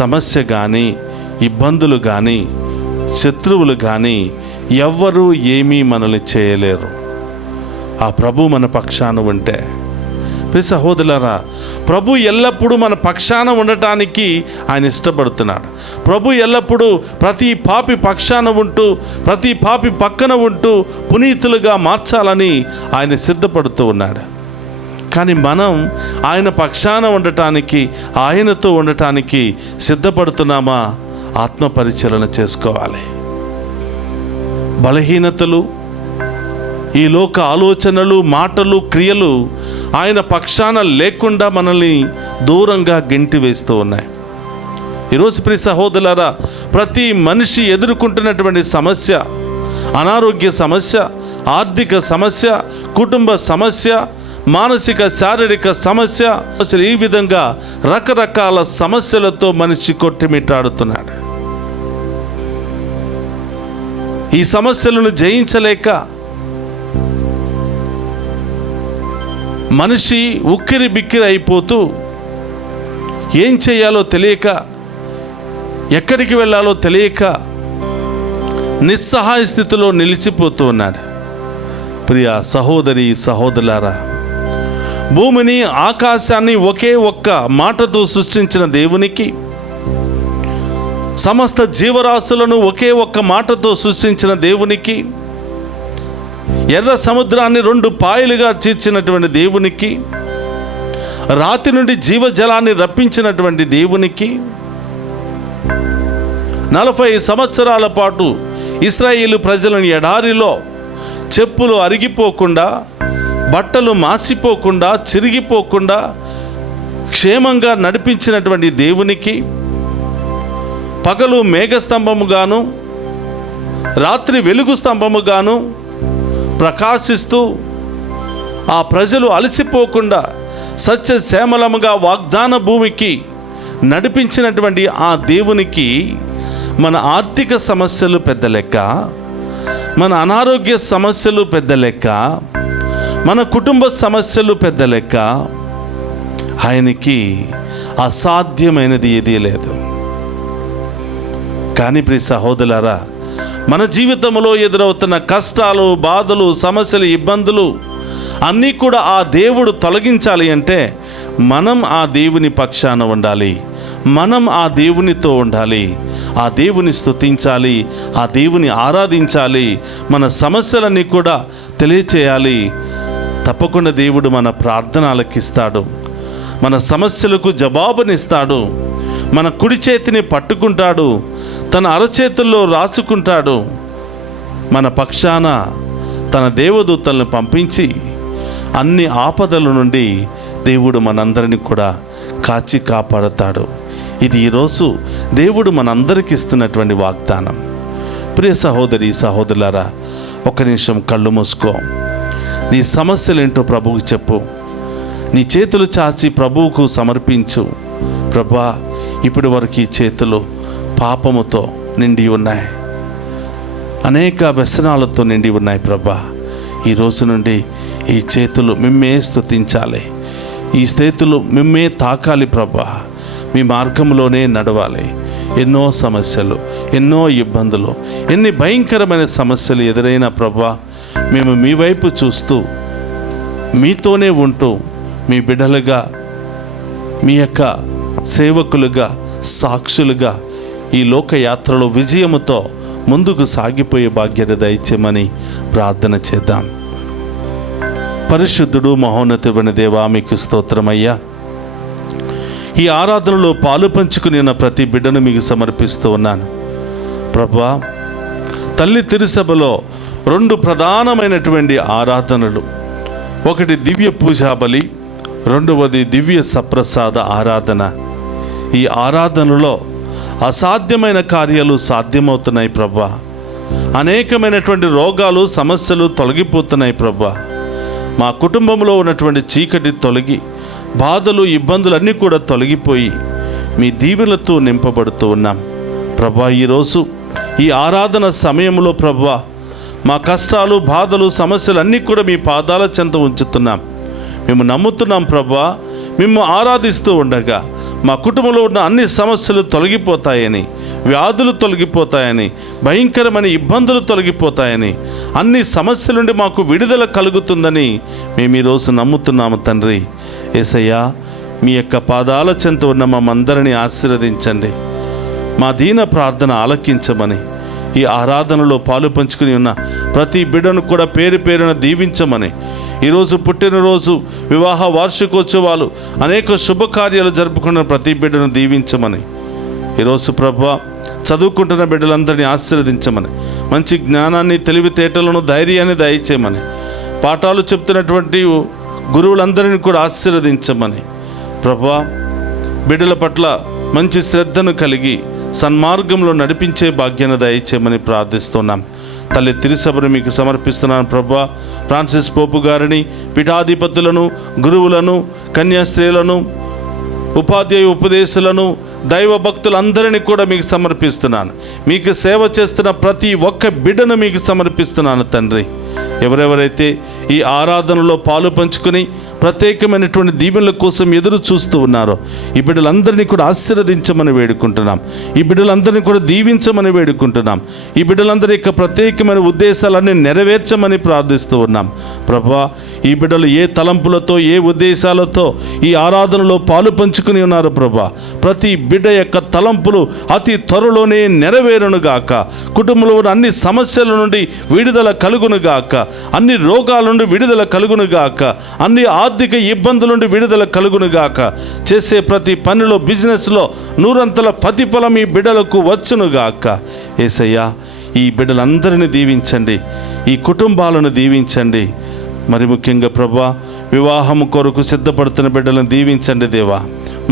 సమస్య కానీ, ఇబ్బందులు కానీ, శత్రువులు కానీ ఎవ్వరూ ఏమీ మనల్ని చేయలేరు. ఆ ప్రభు మన పక్షాన ఉంటే. ప్రియ సహోదరులారా, ప్రభు ఎల్లప్పుడూ మన పక్షాన ఉండటానికి ఆయన ఇష్టపడుతున్నాడు. ప్రభు ఎల్లప్పుడూ ప్రతి పాపి పక్షాన ఉంటూ, ప్రతి పాపి పక్కన ఉంటూ పునీతులుగా మార్చాలని ఆయన సిద్ధపడుతూ ఉన్నాడు. కానీ మనం ఆయన పక్షాన ఉండటానికి, ఆయనతో ఉండటానికి సిద్ధపడుతున్నామా? ఆత్మ పరిశీలన చేసుకోవాలి. బలహీనతలు, ఈ లోక ఆలోచనలు, మాటలు, క్రియలు ఆయన పక్షాన లేకుండా మనల్ని దూరంగా గెంటి వేస్తూ ఉన్నాయి. ఈరోజు ప్రియ సహోదరులారా, ప్రతి మనిషి ఎదుర్కొంటున్నటువంటి సమస్య, అనారోగ్య సమస్య, ఆర్థిక సమస్య, కుటుంబ సమస్య, మానసిక శారీరక సమస్య, ఈ విధంగా రకరకాల సమస్యలతో మనిషి కొట్టిమిట్టాడుతున్నాడు. ఈ సమస్యలను జయించలేక మనిషి ఉక్కిరి బిక్కిరి అయిపోతూ ఏం చేయాలో తెలియక, ఎక్కడికి వెళ్ళాలో తెలియక నిస్సహాయ స్థితిలో నిలిచిపోతూ ఉన్నాడు. ప్రియ సహోదరి సహోదరులారా, భూమిని ఆకాశాన్ని ఒకే ఒక్క మాటతో సృష్టించిన దేవునికి, సమస్త జీవరాశులను ఒకే ఒక్క మాటతో సృష్టించిన దేవునికి, ఎర్ర సముద్రాన్ని 2 పాయలుగా చీల్చినటువంటి దేవునికి, రాతి నుండి జీవజలాన్ని రప్పించినటువంటి దేవునికి, 40 సంవత్సరాల పాటు ఇశ్రాయేలు ప్రజలను ఎడారిలో చెప్పులు అరిగిపోకుండా, బట్టలు మాసిపోకుండా, చిరిగిపోకుండా క్షేమంగా నడిపించినటువంటి దేవునికి, పగలు మేఘస్తంభముగాను, రాత్రి వెలుగు స్తంభముగాను ప్రకాశిస్తూ ఆ ప్రజలు అలసిపోకుండా సత్యశ్యామలముగా వాగ్దాన భూమికి నడిపించినటువంటి ఆ దేవునికి మన ఆర్థిక సమస్యలు పెద్ద లెక్క, మన అనారోగ్య సమస్యలు పెద్ద లెక్క, మన కుటుంబ సమస్యలు పెద్ద లెక్క. ఆయనకి అసాధ్యమైనది ఏదీ లేదు. కానీ ప్రియ సహోదరులారా, మన జీవితంలో ఎదురవుతున్న కష్టాలు, బాధలు, సమస్యలు, ఇబ్బందులు అన్నీ కూడా ఆ దేవుడు తొలగించాలి అంటే మనం ఆ దేవుని పక్షాన ఉండాలి, మనం ఆ దేవునితో ఉండాలి, ఆ దేవుని స్తుతించాలి, ఆ దేవుని ఆరాధించాలి, మన సమస్యలన్నీ కూడా తెలియచేయాలి. తప్పకుండా దేవుడు మన ప్రార్థన ఆలకిస్తాడు, మన సమస్యలకు జవాబునిస్తాడు, మన కుడి చేతిని పట్టుకుంటాడు, తన అరచేతుల్లో రాసుకుంటాడు. మన పక్షాన తన దేవదూతలను పంపించి అన్ని ఆపదల నుండి దేవుడు మనందరినీ కూడా కాచి కాపాడుతాడు. ఇది ఈరోజు దేవుడు మనందరికి ఇస్తున్నటువంటి వాగ్దానం. ప్రియ సహోదరి సహోదరులారా, ఒక నిమిషం కళ్ళు మూసుకో. నీ సమస్యలేంటో ప్రభువుకు చెప్పు. నీ చేతులు చాచి ప్రభువుకు సమర్పించు. ప్రభువా, ఇప్పటి వరకు ఈ చేతులు పాపముతో నిండి ఉన్నాయి, అనేక వ్యసనాలతో నిండి ఉన్నాయి. ప్రభా, ఈ రోజు నుండి ఈ చేతులు మిమ్మే స్తుతించాలి, ఈ చేతులు మిమ్మే తాకాలి. ప్రభా, మీ మార్గంలోనే నడవాలి. ఎన్నో సమస్యలు, ఎన్నో ఇబ్బందులు, ఎన్ని భయంకరమైన సమస్యలు ఎదురైనా ప్రభా, మేము మీ వైపు చూస్తూ మీతోనే ఉంటూ మీ బిడ్డలుగా, మీ యొక్క సేవకులుగా, సాక్షులుగా ఈ లోకయాత్రలో విజయముతో ముందుకు సాగిపోయే భాగ్యత దయచేయమని ప్రార్థన చేద్దాం. పరిశుద్ధుడు మహోన్నతుడైన దేవా, మీకు స్తోత్రమయ్యా. ఈ ఆరాధనలో పాలు పంచుకుని ఉన్న ప్రతి బిడ్డను మీకు సమర్పిస్తూ ఉన్నాను. ప్రభువా, తల్లి తిరుసభలో 2 ప్రధానమైనటువంటి ఆరాధనలు, ఒకటి దివ్య పూజా బలి, రెండవది దివ్య సప్రసాద ఆరాధన. ఈ ఆరాధనలో అసాధ్యమైన కార్యాలు సాధ్యమవుతున్నాయి ప్రభా. అనేకమైనటువంటి రోగాలు సమస్యలు తొలగిపోతున్నాయి ప్రభా. మా కుటుంబంలో ఉన్నటువంటి చీకటి తొలగి బాధలు ఇబ్బందులన్నీ కూడా తొలగిపోయి మీ దీవెనలతో నింపబడుతూ ఉన్నాం ప్రభా. ఈరోజు ఈ ఆరాధన సమయంలో ప్రభా మా కష్టాలు బాధలు సమస్యలు అన్నీ కూడా మీ పాదాల చెంత ఉంచుతున్నాం. మేము నమ్ముతున్నాం ప్రభా, మేము ఆరాధిస్తూ ఉండగా మా కుటుంబంలో ఉన్న అన్ని సమస్యలు తొలగిపోతాయని, వ్యాధులు తొలగిపోతాయని, భయంకరమైన ఇబ్బందులు తొలగిపోతాయని, అన్ని సమస్యల నుండి మాకు విడుదల కలుగుతుందని మేము ఈరోజు నమ్ముతున్నాము తండ్రి. యేసయ్యా, మీ యొక్క పాదాల చెంత ఉన్న మమ్మందరినీ ఆశీర్వదించండి. మా దీన ప్రార్థన ఆలకించమని, ఈ ఆరాధనలో పాలు పంచుకుని ఉన్న ప్రతి బిడ్డను కూడా పేరు పేరున దీవించమని, ఈరోజు పుట్టినరోజు, వివాహ వార్షికోత్సవాలు, అనేక శుభకార్యాలు జరుపుకున్న ప్రతి బిడ్డను దీవించమని, ఈరోజు ప్రభా చదువుకుంటున్న బిడ్డలందరినీ ఆశీర్వదించమని, మంచి జ్ఞానాన్ని, తెలివితేటలను, ధైర్యాన్ని దయచేయమని, పాఠాలు చెప్తున్నటువంటి గురువులందరినీ కూడా ఆశీర్వదించమని ప్రభా, బిడ్డల పట్ల మంచి శ్రద్ధను కలిగి సన్మార్గంలో నడిపించే భాగ్యాన్ని దయచేయమని ప్రార్థిస్తున్నాం. తల్లి తిరుసభను మీకు సమర్పిస్తున్నాను ప్రభా. ఫ్రాన్సిస్ పోపు గారిని, పీఠాధిపతులను, గురువులను, కన్యాస్త్రీలను, ఉపాధ్యాయ ఉపదేశులను, దైవ భక్తులందరినీ కూడా మీకు సమర్పిస్తున్నాను. మీకు సేవ చేస్తున్న ప్రతి ఒక్క బిడ్డను మీకు సమర్పిస్తున్నాను తండ్రి. ఎవరెవరైతే ఈ ఆరాధనలో పాలు పంచుకొని ప్రత్యేకమైనటువంటి దీవెనల కోసం ఎదురు చూస్తూ ఉన్నారో ఈ బిడ్డలందరినీ కూడా ఆశీర్వదించమని వేడుకుంటున్నాం. ఈ బిడ్డలందరినీ కూడా దీవించమని వేడుకుంటున్నాం. ఈ బిడ్డలందరి యొక్క ప్రత్యేకమైన ఉద్దేశాలన్నీ నెరవేర్చమని ప్రార్థిస్తూ ఉన్నాం ప్రభా. ఈ బిడ్డలు ఏ తలంపులతో, ఏ ఉద్దేశాలతో ఈ ఆరాధనలో పాలు పంచుకుని ఉన్నారు ప్రభా, ప్రతి బిడ్డ యొక్క తలంపులు అతి త్వరలోనే నెరవేరునుగాక. కుటుంబంలో ఉన్న అన్ని సమస్యల నుండి విడుదల కలుగునుగాక, అన్ని రోగాల నుండి విడుదల కలుగునుగాక, అన్ని ఆర్థిక ఇబ్బందుల నుండి విడుదల కలుగునుగాక. చేసే ప్రతి పనిలో, బిజినెస్లో నూరంతల ప్రతిఫలం ఈ బిడ్డలకు వచ్చునుగాక. యేసయ్యా, ఈ బిడ్డలందరినీ దీవించండి, ఈ కుటుంబాలను దీవించండి. మరి ముఖ్యంగా ప్రభా, వివాహం కొరకు సిద్ధపడుతున్న బిడ్డలను దీవించండి దేవా.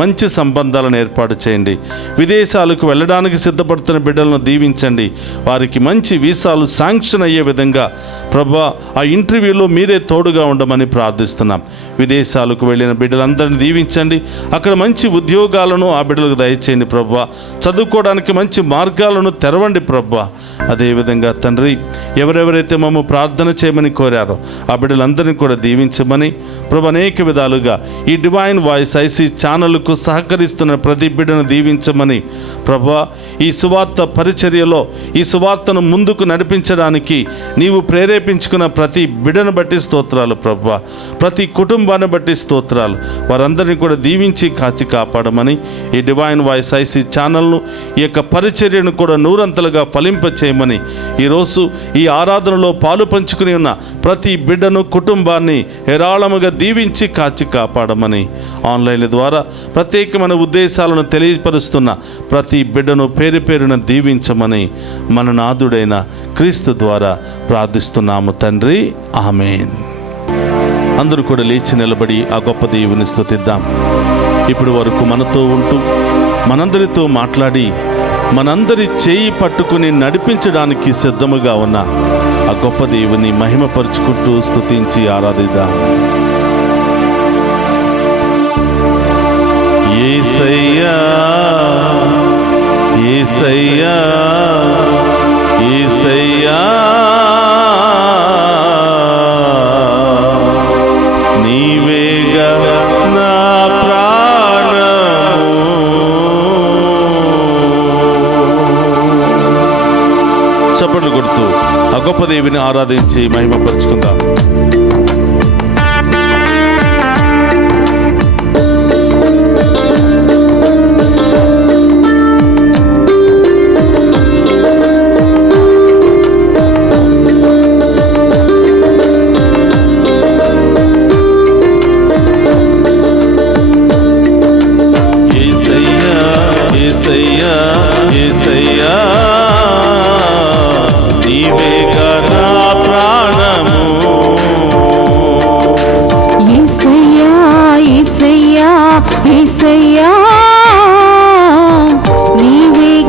మంచి సంబంధాలను ఏర్పాటు చేయండి. విదేశాలకు వెళ్ళడానికి సిద్ధపడుతున్న బిడ్డలను దీవించండి. వారికి మంచి వీసాలు శాంక్షన్ అయ్యే విధంగా ప్రభా ఆ ఇంటర్వ్యూలో మీరే తోడుగా ఉండమని ప్రార్థిస్తున్నాం. విదేశాలకు వెళ్ళిన బిడ్డలందరినీ దీవించండి. అక్కడ మంచి ఉద్యోగాలను ఆ బిడ్డలకు దయచేయండి ప్రభా. చదువుకోవడానికి మంచి మార్గాలను తెరవండి ప్రభా. అదేవిధంగా తండ్రి, ఎవరెవరైతే మమ్మ ప్రార్థన చేయమని కోరారో ఆ బిడ్డలందరినీ కూడా దీవించమని ప్రభు, అనేక విధాలుగా ఈ డివైన్ వాయిస్ ఐసీ ఛానల్కు సహకరిస్తున్న ప్రతి బిడ్డను దీవించమని ప్రభా. ఈ సువార్త పరిచర్యలో ఈ సువార్తను ముందుకు నడిపించడానికి నీవు ప్రేరేపించుకున్న ప్రతి బిడ్డను బట్టి స్తోత్రాలు ప్రభా. ప్రతి కుటుంబాన్ని బట్టి స్తోత్రాలు. వారందరినీ కూడా దీవించి కాచి కాపాడమని ఈ డివైన్ వాయిస్ ఐసీ ఛానల్ను, ఈ యొక్క పరిచర్యను కూడా నూరంతలుగా ఫలింపచేయమని ఈరోజు ఈ ఆరాధనలో పాలు పంచుకుని ఉన్న ప్రతి బిడ్డను, కుటుంబాన్ని హేరాళముగా దీవించి కాచి కాపాడమని ఆన్లైన్ ద్వారా ప్రత్యేకమైన ఉద్దేశాలను తెలియపరుస్తున్న ప్రతి బిడ్డను పేరు పేరున దీవించమని మన నాథుడైన క్రీస్తు ద్వారా ప్రార్థిస్తున్నాము తండ్రి. ఆమేన్. అందరూ కూడా లేచి నిలబడి ఆ గొప్ప దేవుని స్తుతిద్దాం. ఇప్పుడు వరకు మనతో ఉంటూ మనందరితో మాట్లాడి మనందరి చేయి పట్టుకుని నడిపించడానికి సిద్ధముగా ఉన్న ఆ గొప్ప దేవుని మహిమపరుచుకుంటూ స్తుతించి ఆరాధిద్దాం. యేసయ్యా, యేసయ్యా, యేసయ్యా, నీవేగా నా ప్రాణము. చప్పట్లు కొడుతూ ఆ గొప్ప దేవిని ఆరాధించి మహిమపరుచుకుందాం. యేసయ్యా, నీవేగా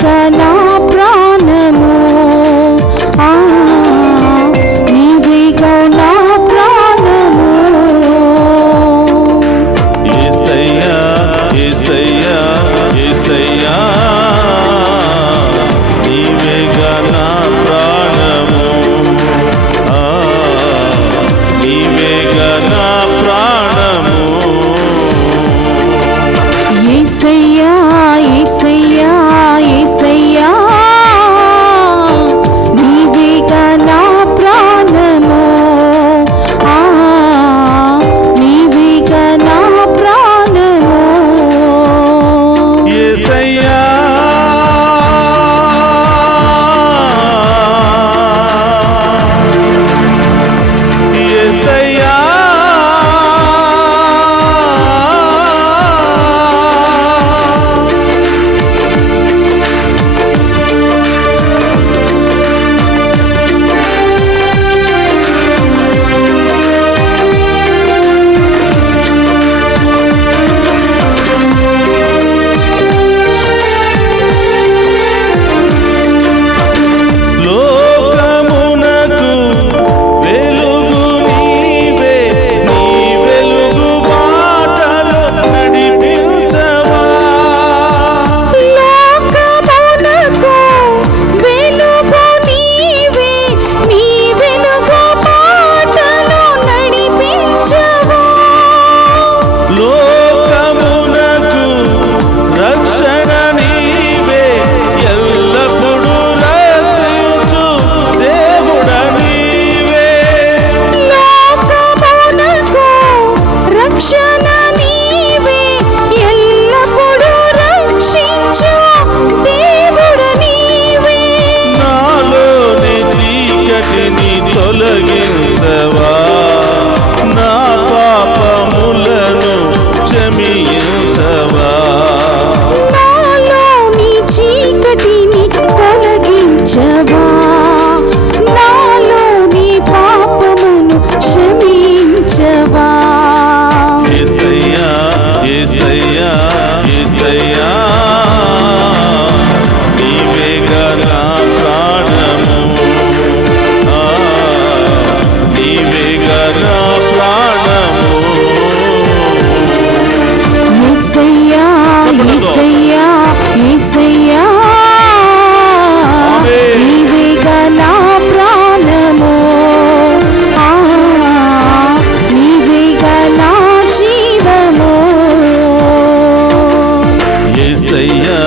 యేసయ్యా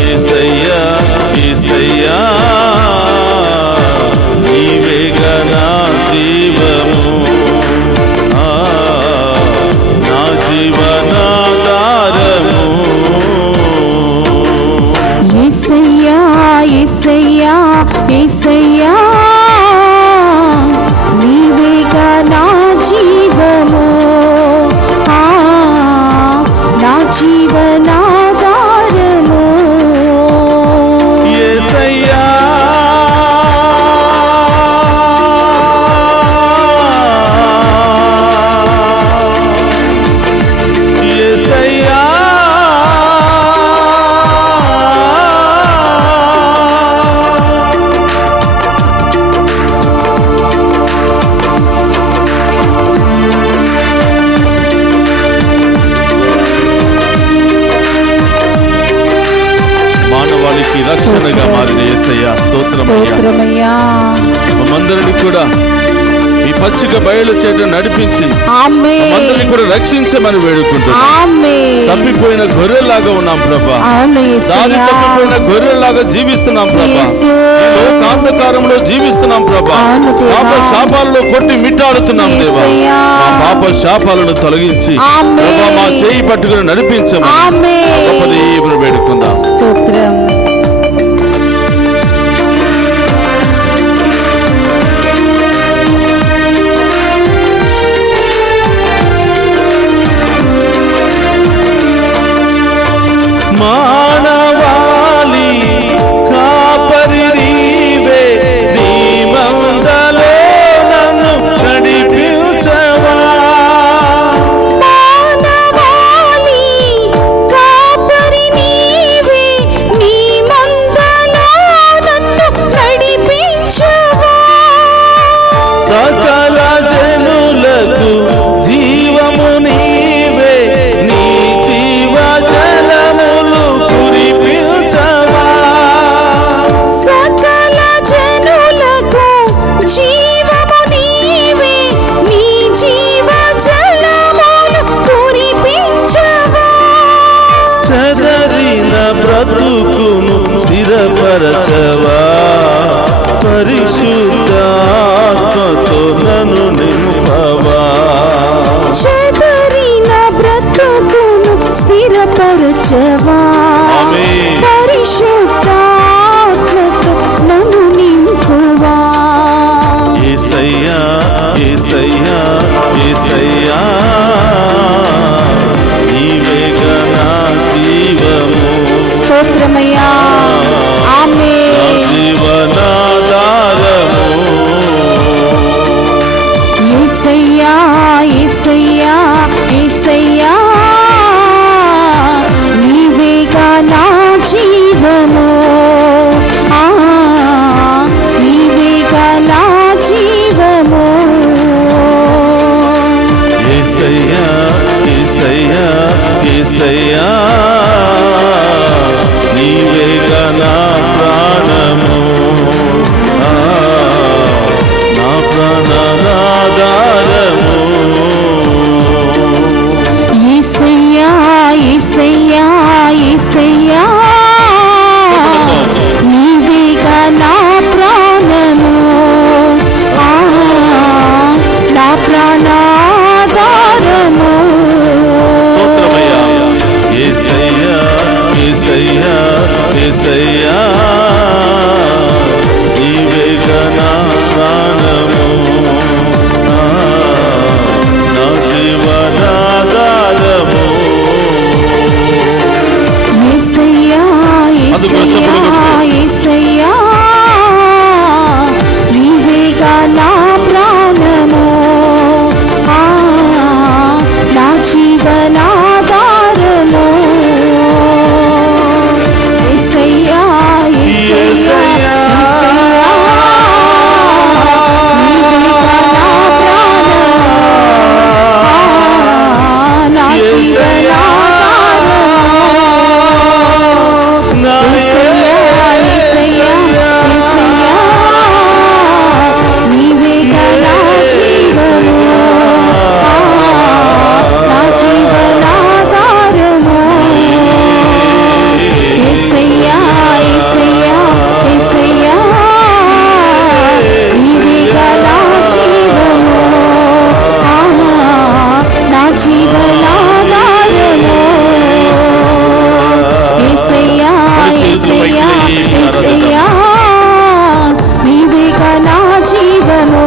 యేసయ్యా యేసయ్యా నీవేగా నా జీవము నా జీవనాధారము యేసయ్యా యేసయ్యా యేసయ్యా నీవేగా నా జీవము నా జీవనాధారము యేసయ్యా యేసయ్యా మానవాళికి రక్షణగా మారిన యేసయ్యా స్తోత్రమయ్యా. మనందరినీ కూడా ఈ పచ్చిక బయలు చేత నడిపించి మనందరినీ కూడా రక్షించమని వేడుకుంటున్నాం. తప్పిపోయిన గొర్రెలాగా ఉన్నాం ప్రభా, దారి తప్పిపోయిన గొర్రెలాగా జీవిస్తున్నాం ప్రభా, లోకాంధకారంలో జీవిస్తున్నాం ప్రభా, పాప శాపాలలో కొట్టి మిట్టాడుతున్నాం దేవా. మా పాప శాపాలను తొలగించి ప్రభా మా చేయి పట్టుకుని నడిపించమని గొప్ప దేవుని వేడుకుందాం. స్తోత్రం. మానవాళి కాపరి నీవే, నీ మందలో నన్ను నడిపించవా. మానవాళి కాపరి నీవే, నీ మందలో నన్ను నడిపించవా. సకల జనులకు జీవము నీవే, నీ జీవ జలములు కురిపించవా. సకల జనులకు జీవము నీవే, నీ జీవ జలములు కురిపించవా. చెదరిన బ్రతుకును స్థిరపరచవా, పరిశుద్ధాత్మతో నన్ను నింపవా. చెదరిన బ్రతుకును స్థిరపరచవా, ఆమేన్. పరిశుద్ధాత్మతో నన్ను నింపువా. యేసయ్యా యేసయ్యా యేసయ్యా నీవేగా నా జీవము స్తోత్రమయ్యా. నా ఆమేన్. జీవనాధారము. యేసయ్యా యేసయ్యా యేసయ్యా నీవేగా నా జీవము నీవేగా నా జీవము. యేసయ్యా యేసయ్యా యేసయ్యా నీవేగా నా ప్రాణము నా ప్రాణాధారము. యేసయ్యా యేసయ్యా యేసయ్యా నీవేగా నా ప్రాణము నా ప్రాణాధారము. స్తోత్రమయ్యా. యేసయ్యా యేసయ్యా యేసయ్యా నీవేగా నా ప్రాణము నా జీవనాధారము. యేసయ్యా యేసయ్యా యేసయ్యా నీవేగా నా ప్రాణము నా జీవనాధారము. యేసయ్యా యేసయ్యా యేసయ్యా యేసయ్యా పైకి యేసయ్యా నీవేగా నా జీవము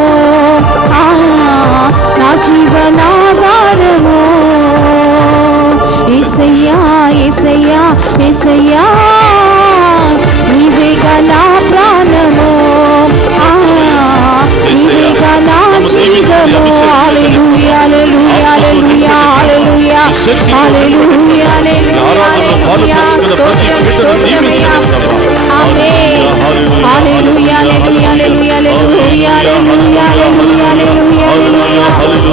నా జీవనాధారము యేసయ్యా యేసయ్యా యేసయ్యా నీవేగా నా ప్రాణము నీవేగా నా జీవము హల్లెలూయా హల్లెలూయా హల్లెలూయా హల్లెలూయా హల్లెలూయా హల్లెలూయా స్తోత్రం స్తోత్రమయ్యా ఆమేన్ హల్లెలూయా హల్లెలూయా హల్లెలూయా హల్లెలూయా హల్లెలూయా హల్లెలూయా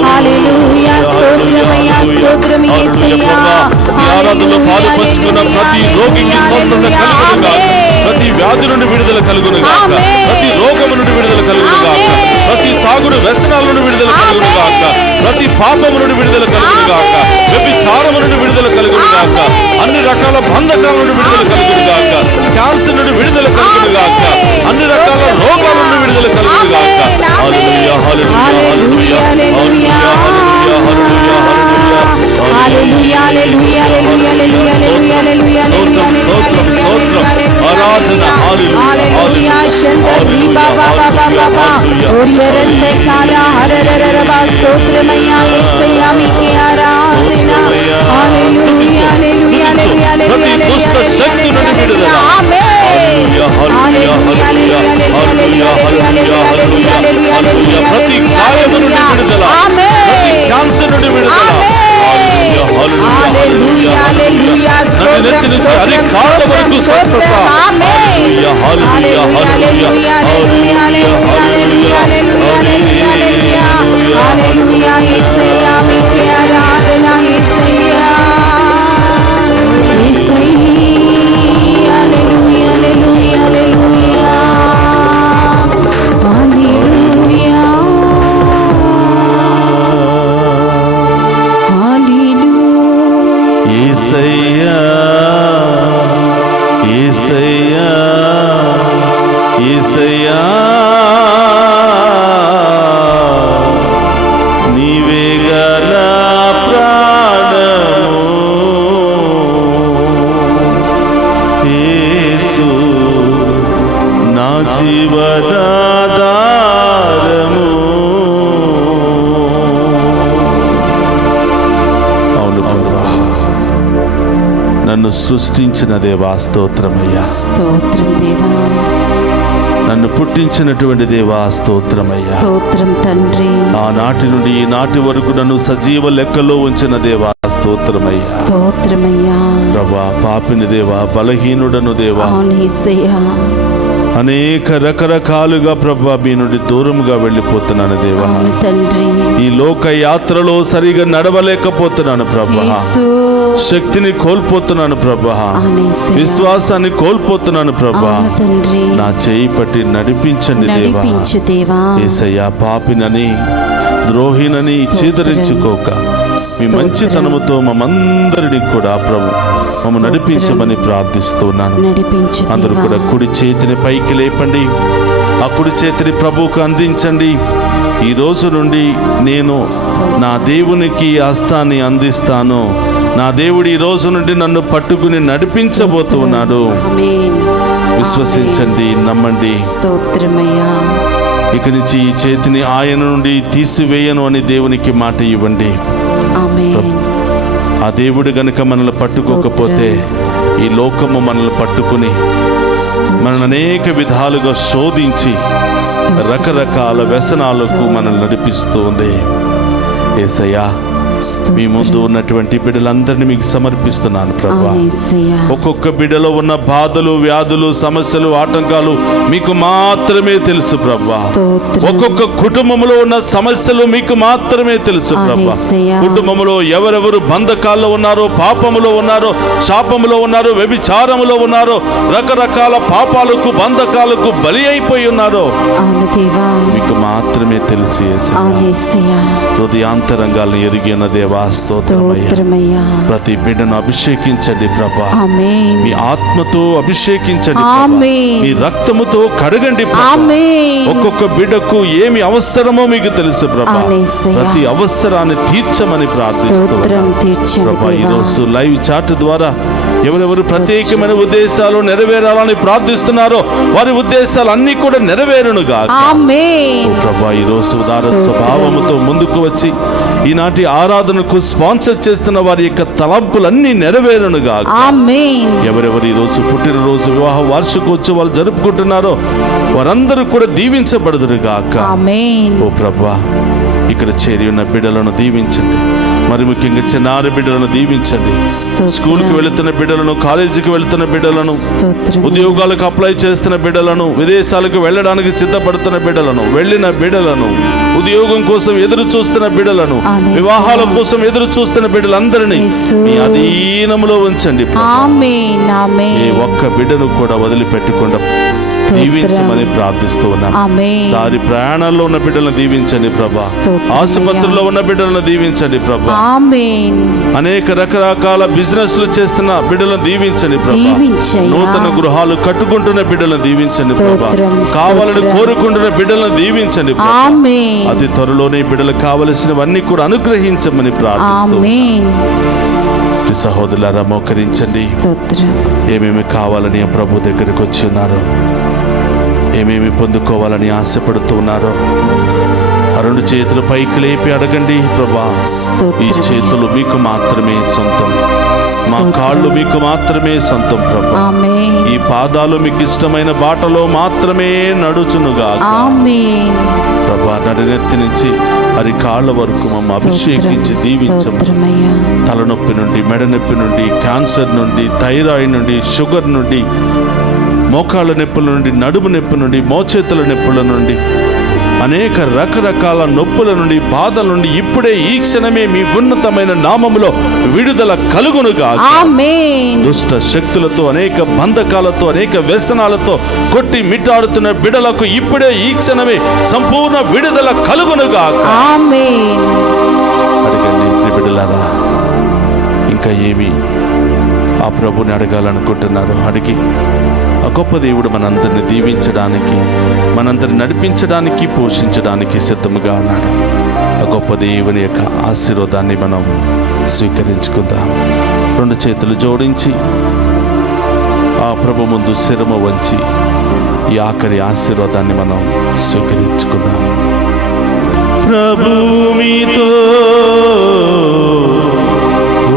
హల్లెలూయా స్తోత్రమయ్యా స్తోత్రం యేసయ్యా ఆరాధనలో పాలు పంచుకున్న ప్రతి రోగికి స్వస్థత కలుగును గాక, ప్రతి వ్యాధి నుండి విడుదల కలుగును గాక, ప్రతి రోగము నుండి విడుదల కలుగును గాక, ప్రతి తాగుడు వ్యసనాల నుండి విడుదల కలుగును గాక, ప్రతి పాపము నుండి విడుదల కలుగును గాక, వ్యభిచారము నుండి విడుదల కలుగును గాక, అన్ని రకాల బంధకాల నుండి విడుదల కలుగును గాక, క్యాన్సర్ నుండి విడుదల కలుగును గాక, అన్ని రకాల రోగాల నుండి విడుదల కలుగును గాక. హల్లెలూయా హల్లెలూయా హల్లెలూయా హల్లెలూయా హల్లెలూయా హల్లెలూయా హల్లెలూయా హల్లెలూయా హల్లెలూయా హల్లెలూయా ఆరాధన హల్లెలూయా శందరి బాబా బాబా బాబా ఓరియరంతే కాల హరరరరబ స్తోత్రమయ్యా యేసయ్యా మీకే ఆరాధన హల్లెలూయా హల్లెలూయా హల్లెలూయా హల్లెలూయా ఆమేన్ హల్లెలూయా హల్లెలూయా హల్లెలూయా హల్లెలూయా హల్లెలూయా ఆమేన్ క్యాన్సర్ నుండి విడుదల హల్లెలూయా హల్లెలూయా స్తోత్రం స్తోత్రం స్తోత్రం స్తోత్రం ఆమేన్ హల్లెలూయా హల్లెలూయా హల్లెలూయా హల్లెలూయా హల్లెలూయా హల్లెలూయా యేసయ్యా మీకే ఆరాధన యేసయ్యా యేసయ్యా హల్లెలూయా హల్లెలూయా హల్లెలూయా హల్లెలూయా యేసయ్యా యేసయ్యా యేసయ్యా నీవే గల ప్రాణము యేసు నా జీవనాధారము. అవును ప్రభువా, నన్ను సృష్టించిన దేవా స్తోత్రమయ్యా, స్తోత్రం దేవా, నన్ను పుట్టించినటువంటి దేవా స్తోత్రమయ్యా, స్తోత్రం తండ్రి, ఆనాటి నుండి ఈనాటి వరకు నన్ను సజీవ లెక్కలో ఉంచిన దేవా స్తోత్రమయ్యా. స్తోత్రమయ్యా ప్రభా, పాపిని దేవా, బలహీనుడను దేవా, అవును యేసయ్యా, అనేక రకరకాలుగా ప్రభా మీ నుండి దూరంగా వెళ్ళిపోతున్నాను దేవా. అవును తండ్రి, ఈ లోక యాత్రలో సరిగా నడవలేకపోతున్నాను ప్రభా, యేసు, శక్తిని కోల్పోతున్నాను ప్రభా, అవును యేసయ్యా, విశ్వాసాన్ని కోల్పోతున్నాను ప్రభా. అవును తండ్రి, నా చేయి పట్టి నడిపించండి దేవా. నడిపించు దేవా. యేసయ్యా, పాపినని ద్రోహినని చీదరించుకోక మీ మంచితనముతో మమ్మందరినీ కూడా ప్రభు మమ్మ నడిపించమని ప్రార్థిస్తున్నాను. నడిపించు అందరూ దేవా. కూడా కుడి చేతిని పైకి లేపండి, ఆ కుడి చేతిని ప్రభువుకు అందించండి. ఈ రోజు నుండి నేను నా దేవునికి హస్తాన్ని అందిస్తాను. నా దేవుడు ఈ రోజు నుండి నన్ను పట్టుకుని నడిపించబోతున్నాడు. ఆమేన్. విశ్వసించండి, నమ్మండి. స్తోత్రమయ్యా. ఇక నుంచి ఈ చేతిని ఆయన నుండి తీసివేయను అని దేవునికి మాట ఇవ్వండి. ఆమేన్. ఆ దేవుడు గనుక మనల్ని పట్టుకోకపోతే ఈ లోకము మనల్ని పట్టుకుని మనల్ని అనేక విధాలుగా శోధించి రకరకాల వ్యసనాలకు మనల్ని నడిపిస్తూ ఉంది. యేసయ్యా, మీ ముందు ఉన్నటువంటి బిడ్డలందరినీ మీకు సమర్పిస్తున్నాను ప్రభా. అవును యేసయ్యా. ఒక్కొక్క బిడ్డలో ఉన్న బాధలు, వ్యాధులు, సమస్యలు, ఆటంకాలు మీకు మాత్రమే తెలుసు ప్రభా. స్తోత్రం. ఒక్కొక్క కుటుంబంలో ఉన్న సమస్యలు మీకు మాత్రమే తెలుసు ప్రభా. యేసయ్యా. కుటుంబంలో ఎవరెవరు బంధకాల్లో ఉన్నారో, పాపములో ఉన్నారో, శాపములో ఉన్నారో, వ్యభిచారములో ఉన్నారో, రకరకాల పాపాలకు, బంధకాలకు బలి అయిపోయి ఉన్నారో అవును దేవా. మీకు మాత్రమే తెలిసి అవును యేసయ్యా. హృదయాంతరంగాలను ఎరిగిన దేవా స్తోత్రమయ్యా. స్తోత్రమయ్యా. ప్రతి బిడ్డను అభిషేకించండి ప్రభా. ఆమేన్. మీ ఆత్మతో అభిషేకించండి ప్రభా. ఆమేన్. మీ రక్తముతో కడగండి ప్రభా. ఆమేన్. ఒక్కొక్క బిడ్డకు ఏమి అవసరమో మీకు తెలుసు ప్రభా. అవును యేసయ్యా. ప్రతి అవసరాన్ని తీర్చమని ప్రార్థిస్తున్నాను స్తోత్రం తీర్చండి ప్రభా. దేవా. ఈరోజు లైవ్ చాట్ ద్వారా ఎవరెవరు ప్రత్యేకమైన ఉద్దేశాలు నెరవేరాలని ప్రార్థిస్తున్నారో వారి ఉద్దేశాలు అన్ని కూడా నెరవేరునుగా. ఆమేన్. ప్రభా, ఈరోజు ఉదార స్వభావముతో ముందుకు వచ్చి ఈనాటి ఆరాధనకు స్పాన్సర్ చేస్తున్న వారి యొక్క తలంపులన్నీ నెరవేరునుగా. ఆమేన్. ఎవరెవరు ఈరోజు పుట్టినరోజు, వివాహ వార్షికోత్సవాలు జరుపుకుంటున్నారో వారందరూ కూడా దీవించబడుదురుగాక. ఆమేన్. ఓ ప్రభా, ఇక్కడ చేరి ఉన్న బిడ్డలను దీవించండి. మరి ముఖ్యంగా చిన్నారి బిడ్డలను దీవించండి. స్కూల్కి వెళుతున్న బిడ్డలను, కాలేజీకి వెళుతున్న బిడ్డలను, ఉద్యోగాలకు అప్లై చేస్తున్న బిడ్డలను, విదేశాలకు వెళ్ళడానికి సిద్ధపడుతున్న బిడ్డలను, వెళ్ళిన బిడ్డలను, ఉద్యోగం కోసం ఎదురు చూస్తున్న బిడ్డలను, వివాహాల కోసం ఎదురు చూస్తున్న బిడ్డలందరినీ మీ అధీనములో ఉంచండి. ఏ ఒక్క బిడ్డను కూడా వదిలిపెట్టకుండా దీవించమని ప్రార్థిస్తూ ఉన్నాం. దారి ప్రయాణాల్లో ఉన్న బిడ్డలను దీవించండి ప్రభా. ఆసుపత్రుల్లో ఉన్న బిడ్డలను దీవించండి ప్రభా. అనేక రకరకాల బిజినెస్లు చేస్తున్న బిడ్డలను దీవించండి ప్రభా. నూతన గృహాలు కట్టుకుంటున్న బిడ్డలను దీవించండి ప్రభా. కావాలని కోరుకుంటున్న బిడ్డలను దీవించండి ప్రభా. అతి త్వరలోనే బిడ్డలకు కావలసినవన్నీ కూడా అనుగ్రహించమని ప్రార్థిస్తున్నాం. సహోదరులారా, మోకరించండి. ఏమేమి కావాలని ప్రభు దగ్గరికి వచ్చి ఉన్నారో, ఏమేమి పొందుకోవాలని ఆశపడుతూ ఉన్నారో ఆ రెండు చేతులు పైకి లేపి అడగండి. ప్రభా, ఈ చేతులు మీకు మాత్రమే సొంతం, మా కాళ్ళు మీకు మాత్రమే సొంతం ప్రభా. ఈ పాదాలు మీకు ఇష్టమైన బాటలో మాత్రమే నడుచునుగా ప్రభా. నడినెత్తి నుంచి అరి కాళ్ళ వరకు మమ్మ అభిషేకించి దీవించము. తలనొప్పి నుండి, మెడ నొప్పి నుండి, క్యాన్సర్ నుండి, థైరాయిడ్ నుండి, షుగర్ నుండి, మోకాళ్ళ నొప్పుల నుండి, నడుము నొప్పి నుండి, మోచేతుల నొప్పుల నుండి, అనేక రకరకాల నొప్పుల నుండి, బాధల నుండి ఇప్పుడే ఈ క్షణమే మీ ఉన్నతమైన నామములో విడుదల కలుగునుగా. దుష్ట శక్తులతో, అనేక బంధకాలతో, అనేక వ్యసనాలతో కొట్టి మిట్టాడుతున్న బిడలకు ఇప్పుడే ఈ క్షణమే సంపూర్ణ విడుదల కలుగునుగా. అడగండి బిడ్డలారా, ఇంకా ఏమి ఆ ప్రభుని అడగాలనుకుంటున్నారు అడిగి ఆ గొప్ప దేవుడు మనందరిని దీవించడానికి, మనందరిని నడిపించడానికి, పోషించడానికి సిద్ధముగా ఉన్నాడు. ఆ గొప్ప దేవుని యొక్క ఆశీర్వాదాన్ని మనం స్వీకరించుకుందాం. రెండు చేతులు జోడించి ఆ ప్రభు ముందు శిరము వంచి ఈ ఆఖరి ఆశీర్వాదాన్ని మనం స్వీకరించుకుందాం. ప్రభు మీతో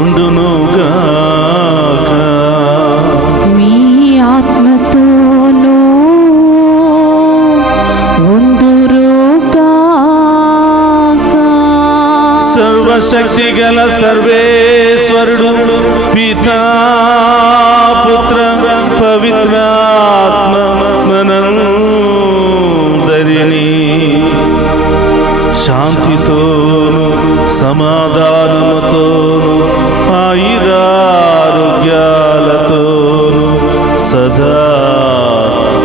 ఉండునుగా, ఆత్మతోనూ ఉందురుగాక. సర్వశక్తి గల సర్వేశ్వరుడు పితా, పుత్ర, పవిత్రాత్మ మనందరినీ శాంతితోను, సమాధానముతోను, ఆయుధారోగ్యాలతోను సదా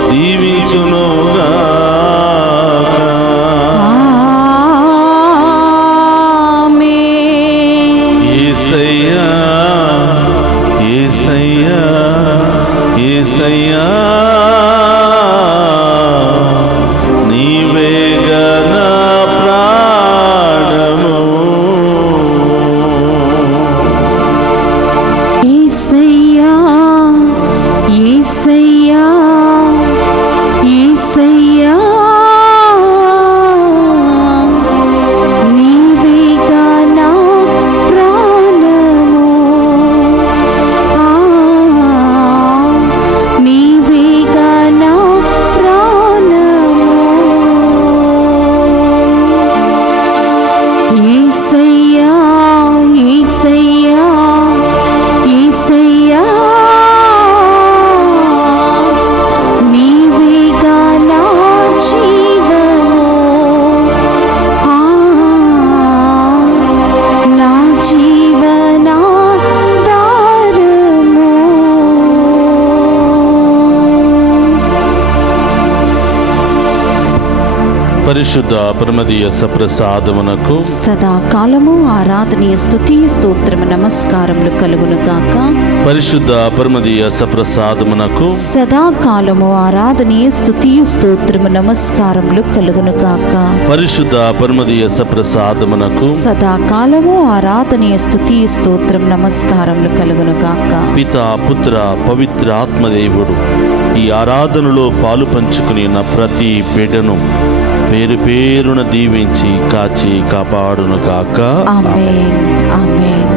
దీవించునుగాక. యేసయ్యా, యేసయ్యా, యేసయ్యా, నీవేగా నా ప్రాణము. యేసయ్యా, యేసయ్యా, యేసయ్యా, నీవేగా నా ప్రాణము. నీవేగా పరిశుద్ధ పరమదీయ సప్రసాదమునకు సదాకాలము ఆరాధనీయ స్తుతియ స్తోత్రము నమస్కారములు కలుగును గాక. పరిశుద్ధ పరమదీయ సప్రసాదమునకు సదాకాలము ఆరాధనీయ స్తుతియ స్తోత్రము నమస్కారములు కలుగును గాక. పరిశుద్ధ పరమదీయ సప్రసాదమునకు సదాకాలము ఆరాధనీయ స్తుతియ స్తోత్రం నమస్కారములు కలుగును గాక. పితా పుత్ర పవిత్ర ఆత్మదేవుడు ఈ ఆరాధనలో పాలు పంచుకుని ఉన్న ప్రతి బిడ్డను పేరు పేరున దీవించి కాచి కాపాడును గాక. ఆమేన్ ఆమేన్.